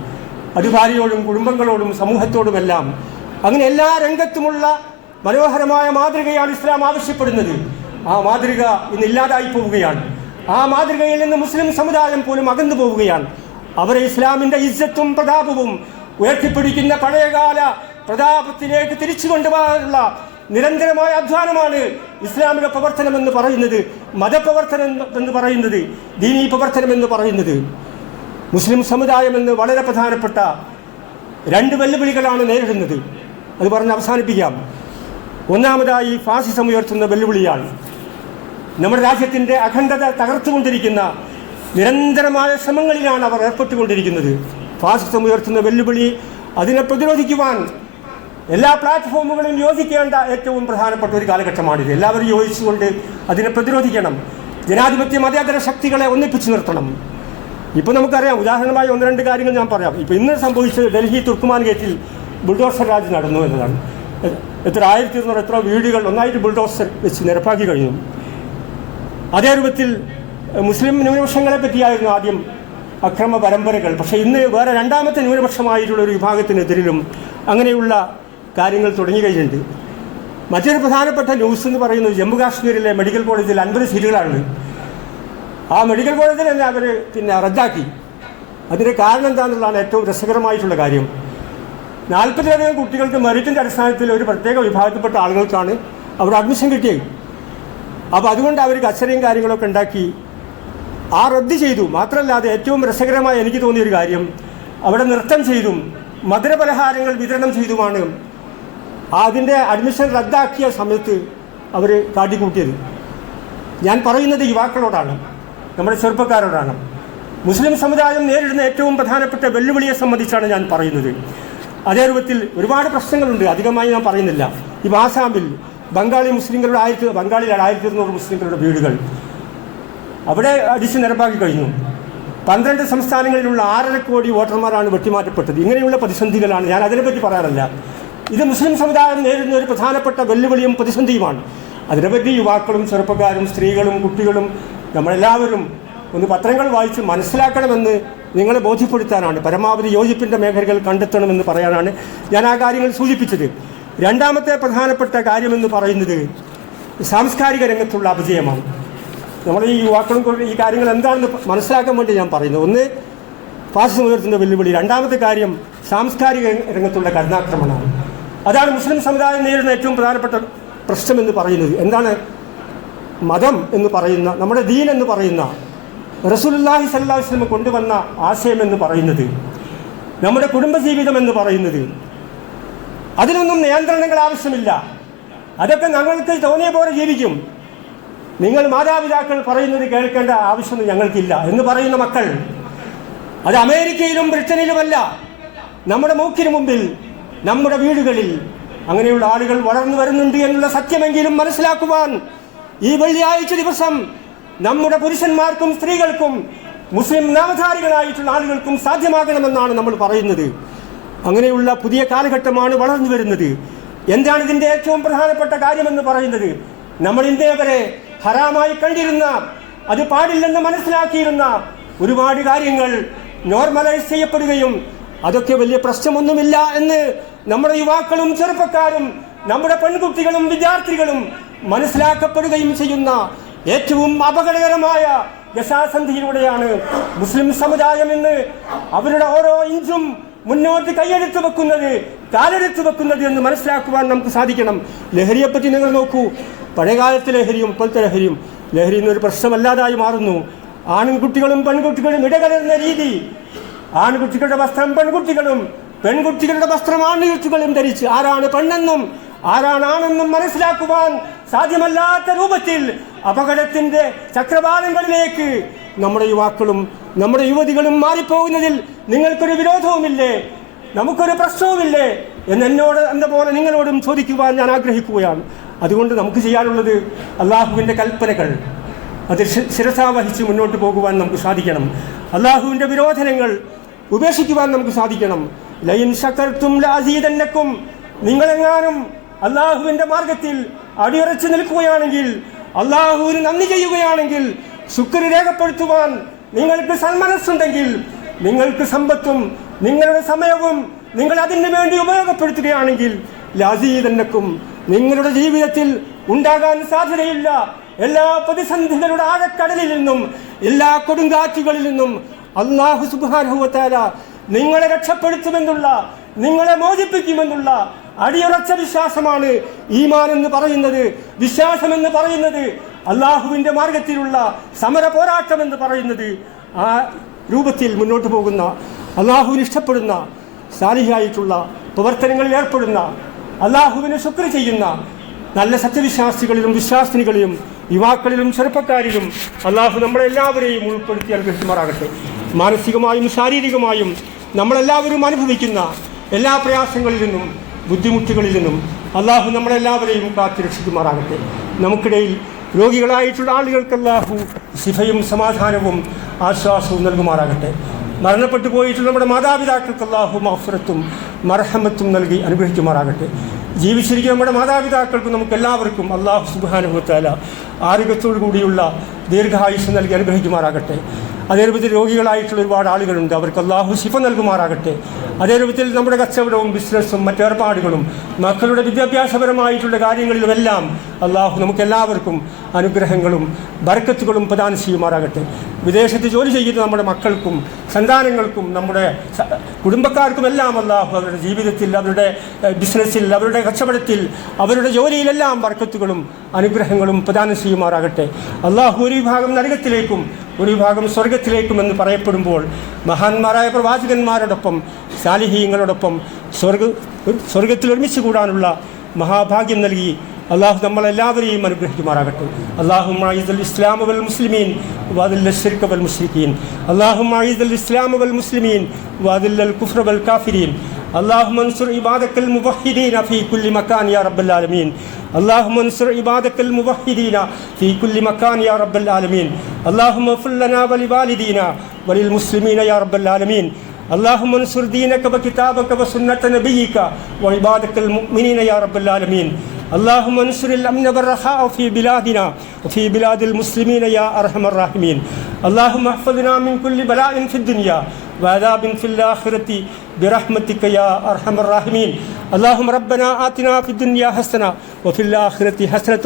അത് ഭാര്യയോടും കുടുംബങ്ങളോടും സമൂഹത്തോടുമെല്ലാം. അങ്ങനെ എല്ലാ രംഗത്തുമുള്ള മനോഹരമായ മാതൃകയാണ് ഇസ്ലാം ആവശ്യപ്പെടുന്നത്. ആ മാതൃക ഇന്ന് ഇല്ലാതായി പോവുകയാണ്. ആ മാതൃകയിൽ നിന്ന് മുസ്ലിം സമുദായം പോലും അകന്നു പോവുകയാണ്. അവരെ ഇസ്ലാമിൻ്റെ ഇസ്സത്തും പ്രതാപവും ഉയർത്തിപ്പിടിക്കുന്ന പഴയകാല പ്രതാപത്തിലേക്ക് തിരിച്ചു കൊണ്ടുപോകാനുള്ള നിരന്തരമായ അധ്വാനമാണ് ഇസ്ലാമിക പ്രവർത്തനം എന്ന് പറയുന്നത്, മതപ്രവർത്തനം എന്ന് പറയുന്നത്, ദീനീ പ്രവർത്തനം എന്ന് പറയുന്നത്. മുസ്ലിം സമുദായം എന്ന് വളരെ പ്രധാനപ്പെട്ട 2 വെല്ലുവിളികളാണ് നേരിടുന്നത്. അത് പറഞ്ഞ് അവസാനിപ്പിക്കാം. ഒന്നാമതായി ഫാസിസം ഉയർത്തുന്ന വെല്ലുവിളിയാണ്. നമ്മുടെ രാജ്യത്തിൻ്റെ അഖണ്ഡത തകർത്തുകൊണ്ടിരിക്കുന്ന നിരന്തരമായ ശ്രമങ്ങളിലാണ് അവർ ഏർപ്പെട്ടുകൊണ്ടിരിക്കുന്നത്. ഫാസിസം ഉയർത്തുന്ന വെല്ലുവിളി, അതിനെ പ്രതിരോധിക്കുവാൻ എല്ലാ പ്ലാറ്റ്ഫോമുകളും യോജിക്കേണ്ട ഏറ്റവും പ്രധാനപ്പെട്ട ഒരു കാലഘട്ടമാണിത്. എല്ലാവരും യോജിച്ചുകൊണ്ട് അതിനെ പ്രതിരോധിക്കണം. ജനാധിപത്യ മതേതര ശക്തികളെ ഒന്നിപ്പിച്ചു നിർത്തണം. ഇപ്പോൾ നമുക്കറിയാം, ഉദാഹരണമായി 1-2 കാര്യങ്ങൾ ഞാൻ പറയാം. ഇപ്പോൾ ഇന്ന് സംഭവിച്ചത് ഡൽഹി തുർക്കുമാൻ ഗേറ്റിൽ ബുൾഡോസർ രാജ് നടന്നു എന്നതാണ്. 1200 എത്ര വീടുകൾ ഒന്നായിട്ട് ബുൾഡോസർ വെച്ച് നിരപ്പാക്കി കഴിഞ്ഞു. അതേ രൂപത്തിൽ മുസ്ലിം ന്യൂനപക്ഷങ്ങളെ പറ്റിയായിരുന്നു ആദ്യം അക്രമ പരമ്പരകൾ. പക്ഷേ ഇന്ന് വേറെ 2ാമത്തെ ന്യൂനപക്ഷമായിട്ടുള്ള ഒരു വിഭാഗത്തിനെതിരിലും അങ്ങനെയുള്ള കാര്യങ്ങൾ തുടങ്ങി കഴിഞ്ഞിട്ടുണ്ട്. മറ്റൊരു പ്രധാനപ്പെട്ട ന്യൂസ് എന്ന് പറയുന്നത് ജമ്മു കാശ്മീരിലെ മെഡിക്കൽ കോളേജിൽ 50 സീറ്റുകളാണ്. ആ മെഡിക്കൽ കോളേജിൽ തന്നെ അവർ റദ്ദാക്കി. അതിൻ്റെ കാരണം എന്താണെന്നുള്ളതാണ് ഏറ്റവും രസകരമായിട്ടുള്ള കാര്യം. 40ലധികം കുട്ടികൾക്ക് മെറിറ്റിൻ്റെ അടിസ്ഥാനത്തിൽ ഒരു പ്രത്യേക വിഭാഗത്തിൽപ്പെട്ട ആളുകൾക്കാണ് അവിടെ അഡ്മിഷൻ കിട്ടിയത്. അപ്പോൾ അതുകൊണ്ട് അവർ കച്ചറയും കാര്യങ്ങളൊക്കെ ഉണ്ടാക്കി ആ റദ്ദ് ചെയ്തു. മാത്രമല്ലാതെ ഏറ്റവും രസകരമായി എനിക്ക് തോന്നിയൊരു കാര്യം, അവിടെ നൃത്തം ചെയ്തും മധുരപലഹാരങ്ങൾ വിതരണം ചെയ്തുമാണ് അതിൻ്റെ അഡ്മിഷൻ റദ്ദാക്കിയ സമയത്ത് അവർ കാട്ടിക്കൂട്ടിയത്. ഞാൻ പറയുന്നത് യുവാക്കളോടാണ്, നമ്മുടെ ചെറുപ്പക്കാരോടാണ്. മുസ്ലിം സമുദായം നേരിടുന്ന ഏറ്റവും പ്രധാനപ്പെട്ട വെല്ലുവിളിയെ സംബന്ധിച്ചാണ് ഞാൻ പറയുന്നത്. അതേ രൂപത്തിൽ ഒരുപാട് പ്രശ്നങ്ങളുണ്ട്, അധികമായി ഞാൻ പറയുന്നില്ല. ഇപ്പോൾ ആസാമിൽ ബംഗാളി മുസ്ലിങ്ങളുടെ 1200 മുസ്ലിങ്ങളുടെ വീടുകൾ അവിടെ അടിച്ച് നിരപ്പാക്കി കഴിഞ്ഞു. 12 സംസ്ഥാനങ്ങളിലുള്ള 6.5 കോടി വോട്ടർമാരാണ് വെട്ടിമാറ്റപ്പെട്ടത്. ഇങ്ങനെയുള്ള പ്രതിസന്ധികളാണ്, ഞാൻ അതിനെപ്പറ്റി പറയാറില്ല. ഇത് മുസ്ലിം സമുദായം നേരിടുന്ന ഒരു പ്രധാനപ്പെട്ട വെല്ലുവിളിയും പ്രതിസന്ധിയുമാണ്. അതിനെപ്പറ്റി യുവാക്കളും ചെറുപ്പക്കാരും സ്ത്രീകളും കുട്ടികളും നമ്മളെല്ലാവരും ഒന്ന് പത്രങ്ങൾ വായിച്ച് മനസ്സിലാക്കണമെന്ന് നിങ്ങളെ ബോധ്യപ്പെടുത്താനാണ്. പരമാവധി യോജിപ്പിൻ്റെ മേഖലകൾ കണ്ടെത്തണമെന്ന് പറയാനാണ് ഞാൻ ആ കാര്യങ്ങൾ സൂചിപ്പിച്ചത്. 2ാമത്തെ പ്രധാനപ്പെട്ട കാര്യമെന്ന് പറയുന്നത് സാംസ്കാരിക രംഗത്തുള്ള അപജയമാണ്. നമ്മുടെ ഈ യുവാക്കളും ഈ കാര്യങ്ങൾ എന്താണെന്ന് മനസ്സിലാക്കാൻ വേണ്ടി ഞാൻ പറയുന്നത്. ഒന്ന്, ഫാസിസം ഉയർത്തുന്ന വെല്ലുവിളി. 2ാമത്തെ കാര്യം സാംസ്കാരിക രംഗത്തുള്ള കടന്നാക്രമണമാണ്. അതാണ് മുസ്ലിം സമുദായം നേരിടുന്ന ഏറ്റവും പ്രധാനപ്പെട്ട പ്രശ്നം എന്ന് പറയുന്നത്. എന്താണ് മതം എന്ന് പറയുന്ന, നമ്മുടെ ദീൻ എന്ന് പറയുന്ന, റസൂലുള്ളാഹി സ്വല്ലല്ലാഹു അലൈഹി വസല്ലം കൊണ്ടുവന്ന ആശയം എന്ന് പറയുന്നത്, നമ്മുടെ കുടുംബജീവിതം എന്ന് പറയുന്നത്, അതിനൊന്നും നിയന്ത്രണങ്ങൾ ആവശ്യമില്ല. അതൊക്കെ ഞങ്ങൾക്ക് തോന്നിയ പോലെ ജീവിക്കും. നിങ്ങൾ മാതാപിതാക്കൾ പറയുന്നത് കേൾക്കേണ്ട ആവശ്യമൊന്നും ഞങ്ങൾക്കില്ല എന്ന് പറയുന്ന മക്കൾ, അത് അമേരിക്കയിലും ബ്രിട്ടനിലുമല്ല, നമ്മുടെ മൂക്കിന് മുമ്പിൽ, നമ്മുടെ വീടുകളിൽ അങ്ങനെയുള്ള ആളുകൾ വളർന്നു വരുന്നുണ്ട് എന്നുള്ള സത്യമെങ്കിലും മനസ്സിലാക്കുവാൻ ഈ വെള്ളിയാഴ്ച ദിവസം നമ്മുടെ പുരുഷന്മാർക്കും സ്ത്രീകൾക്കും മുസ്ലിം നാമധാരികളായിട്ടുള്ള ആളുകൾക്കും സാധ്യമാകണമെന്നാണ് നമ്മൾ പറയുന്നത്. അങ്ങനെയുള്ള പുതിയ കാലഘട്ടമാണ് വളർന്നു വരുന്നത്. എന്താണ് ഇതിൻ്റെ ഏറ്റവും പ്രധാനപ്പെട്ട കാര്യമെന്ന് പറയുന്നത്? നമ്മൾ ഇന്നേ വരെ ഹറാമായി കണ്ടിരുന്ന, അത് പാടില്ലെന്ന് മനസ്സിലാക്കിയിരുന്ന ഒരുപാട് കാര്യങ്ങൾ നോർമലൈസ് ചെയ്യപ്പെടുകയും അതൊക്കെ വലിയ പ്രശ്നമൊന്നുമില്ല എന്ന് നമ്മുടെ യുവാക്കളും ചെറുപ്പക്കാരും നമ്മുടെ പെൺകുട്ടികളും വിദ്യാർത്ഥികളും മനസ്സിലാക്കപ്പെടുകയും ചെയ്യുന്ന ഏറ്റവും അപകടകരമായ ദശാസന്ധിയിലൂടെയാണ് മുസ്ലിം സമുദായം ഇന്ന് അവരുടെ ഓരോ ഇഞ്ചും മുന്നോട്ട് കാലെടുത്ത് വെക്കുന്നത് എന്ന് മനസ്സിലാക്കുവാൻ നമുക്ക് സാധിക്കണം. ലഹരിയെപ്പറ്റി നിങ്ങൾ നോക്കൂ. പഴയകാലത്തെ ലഹരിയും ഇപ്പോഴത്തെ ലഹരി എന്നൊരു പ്രശ്നമല്ലാതായി മാറുന്നു. ആൺകുട്ടികളും പെൺകുട്ടികളും ഇടകലർന്ന രീതി, ആൺകുട്ടികളുടെ വസ്ത്രം പെൺകുട്ടികളും, പെൺകുട്ടികളുടെ വസ്ത്രം ആൺകുട്ടികളും ധരിച്ച് ആരാണ് പെണ്ണെന്നും ആരാണ് ആണെന്നും മനസ്സിലാക്കുവാൻ സാധ്യമല്ലാത്ത രൂപത്തിൽ അപകടത്തിന്റെ ചക്രവാളങ്ങളിലേക്ക് നമ്മുടെ യുവാക്കളും നമ്മുടെ യുവതികളും മാറിപ്പോകുന്നതിൽ നിങ്ങൾക്കൊരു വിരോധവുമില്ലേ, നമുക്കൊരു പ്രശ്നവുമില്ലേ എന്നോട് എന്നപോലെ നിങ്ങളോടും ചോദിക്കുവാൻ ഞാൻ ആഗ്രഹിക്കുകയാണ്. അതുകൊണ്ട് നമുക്ക് ചെയ്യാനുള്ളത് അള്ളാഹുവിൻ്റെ കൽപ്പനകൾ അത് ശിരസാവഹിച്ച് മുന്നോട്ട് പോകുവാൻ നമുക്ക് സാധിക്കണം. അള്ളാഹുവിൻ്റെ വിരോധനങ്ങൾ ഉപേക്ഷിക്കുവാൻ നമുക്ക് സാധിക്കണം. ലയിൻ ശകർത്തും ലഅസീദന്നക്കും, നിങ്ങളെങ്ങാനും അള്ളാഹുവിൻ്റെ മാർഗത്തിൽ അടിയുറച്ചു നിൽക്കുകയാണെങ്കിൽ, അള്ളാഹുവിന് നന്ദി ചെയ്യുകയാണെങ്കിൽ, ശുക്ർ രേഖപ്പെടുത്തുവാൻ നിങ്ങൾക്ക് സന്മനസ്സുണ്ടെങ്കിൽ, നിങ്ങൾക്ക് സമ്പത്തും നിങ്ങളുടെ സമയവും നിങ്ങൾ അതിനു വേണ്ടി ഉപയോഗപ്പെടുത്തുകയാണെങ്കിൽ ലസീദന്നക്കും നിങ്ങളുടെ ജീവിതത്തിൽ ഉണ്ടാകാൻ സാധ്യതയില്ല എല്ലാ പ്രതിസന്ധികളുടെ ആഴക്കടലിൽ നിന്നും എല്ലാ കൊടുങ്കാറ്റുകളിൽ നിന്നും അല്ലാഹു സുബ്ഹാനഹു വ തആല നിങ്ങളെ രക്ഷപ്പെടുത്തുമെന്നുള്ള, നിങ്ങളെ മോചിപ്പിക്കുമെന്നുള്ള അടിയുറച്ച വിശ്വാസമാണ് ഈമാൻ എന്ന് പറയുന്നത്. വിശ്വാസം എന്ന് പറയുന്നത് അള്ളാഹുവിൻ്റെ മാർഗത്തിലുള്ള സമര പോരാട്ടം എന്ന് പറയുന്നത്. ആ രൂപത്തിൽ മുന്നോട്ട് പോകുന്ന, അള്ളാഹുവിന് ഇഷ്ടപ്പെടുന്ന, സാലിഹായിട്ടുള്ള പ്രവർത്തനങ്ങളിൽ ഏർപ്പെടുന്ന, അള്ളാഹുവിനെ ശുക്ർ ചെയ്യുന്ന നല്ല സത്യവിശ്വാസികളിലും വിശ്വാസിനികളിലും യുവാക്കളിലും ചെറുപ്പക്കാരിലും അള്ളാഹു നമ്മളെല്ലാവരെയും ഉൾപ്പെടുത്തി അനുഗ്രഹിക്കുമാറാകട്ടെ. മാനസികമായും ശാരീരികമായും നമ്മളെല്ലാവരും അനുഭവിക്കുന്ന എല്ലാ പ്രയാസങ്ങളിൽ നിന്നും ബുദ്ധിമുട്ടുകളിൽ നിന്നും അള്ളാഹു നമ്മളെല്ലാവരെയും കാത്തുരക്ഷിക്കുമാറാകട്ടെ. നമുക്കിടയിൽ രോഗികളായിട്ടുള്ള ആളുകൾക്ക് അള്ളാഹു ശിഫയും സമാധാനവും ആശ്വാസവും നൽകുമാറാകട്ടെ. മരണപ്പെട്ടു പോയിട്ടുള്ള നമ്മുടെ മാതാപിതാക്കൾക്ക് അള്ളാഹു മഗ്ഫിറത്തും മർഹമത്തും നൽകി അനുഗ്രഹിക്കുമാറാകട്ടെ. ജീവിച്ചിരിക്കുന്ന നമ്മുടെ മാതാപിതാക്കൾക്കും നമുക്ക് എല്ലാവർക്കും അള്ളാഹു സുബ്ഹാനഹു വ തആല ആരോഗ്യത്തോടു കൂടിയുള്ള ദീർഘായുസ് നൽകി അനുഗ്രഹിക്കുമാറാകട്ടെ. അതേ രൂപത്തിൽ രോഗികളായിട്ടുള്ള ഒരുപാട് ആളുകളുണ്ട്, അവർക്ക് അള്ളാഹു ശിഫ നൽകുമാറാകട്ടെ. അതേ രൂപത്തിൽ നമ്മുടെ കച്ചവടവും ബിസിനസ്സും മറ്റേർപ്പാടുകളും മക്കളുടെ വിദ്യാഭ്യാസപരമായിട്ടുള്ള കാര്യങ്ങളിലുമെല്ലാം അള്ളാഹു നമുക്കെല്ലാവർക്കും അനുഗ്രഹങ്ങളും ബർക്കത്തുകളും പ്രദാനം ചെയ്യുമാറാകട്ടെ. വിദേശത്ത് ജോലി ചെയ്യുന്ന നമ്മുടെ മക്കൾക്കും സന്താനങ്ങൾക്കും നമ്മുടെ കുടുംബക്കാർക്കുമെല്ലാം അള്ളാഹു അവരുടെ ജീവിതത്തിൽ, അവരുടെ ബിസിനസ്സിൽ, അവരുടെ കച്ചവടത്തിൽ, അവരുടെ ജോലിയിലെല്ലാം ബർക്കത്തുകളും അനുഗ്രഹങ്ങളും പ്രദാനം ചെയ്യുമാറാകട്ടെ. അള്ളാഹു ഒരു വിഭാഗം നരകത്തിലേക്കും ഒരു വിഭാഗം സ്വർഗത്തിലേക്കും എന്ന് പറയപ്പെടുമ്പോൾ മഹാന്മാരായ പ്രവാചകന്മാരോടൊപ്പം സാലിഹീങ്ങളോടൊപ്പം സ്വർഗത്തിൽ ഒരുമിച്ച് കൂടാനുള്ള മഹാഭാഗ്യം നൽകി അള്ളാഹു നമ്മളെല്ലാവരെയും അനുഗ്രഹിക്കുമാറാകട്ടെ. അല്ലാഹുമ്മ അഈസിൽ ഇസ്ലാമ വൽ മുസ്ലിമീൻ വഅദില്ല ശിർക വൽ മുശ്രിക്കീൻ. അല്ലാഹുമ്മ അഈസിൽ ഇസ്ലാമ വൽ മുസ്ലിമീൻ വഅദില്ല കുഫ്ര വൽ കാഫിരീൻ. اللهم انصر عبادك الموحدين في كل مكان يا رب العالمين. اللهم انصر عبادك الموحدين في كل مكان يا رب العالمين. اللهم اغفر لنا ولوالدينا وللمسلمين يا رب العالمين. اللهم انصر دينك وكتابك وسنة نبيك وعبادك المؤمنين يا رب العالمين. اللهم انصر الأمن والرخاء في بلادنا وفي بلاد المسلمين يا أرحم الراحمين. اللهم احفظنا من كل بلاء في الدنيا وعذاب في الآخرة برحمتك يا أرحم الراحمين. اللهم ربنا آتنا في الدنيا حسنة وفي الآخرة حسنة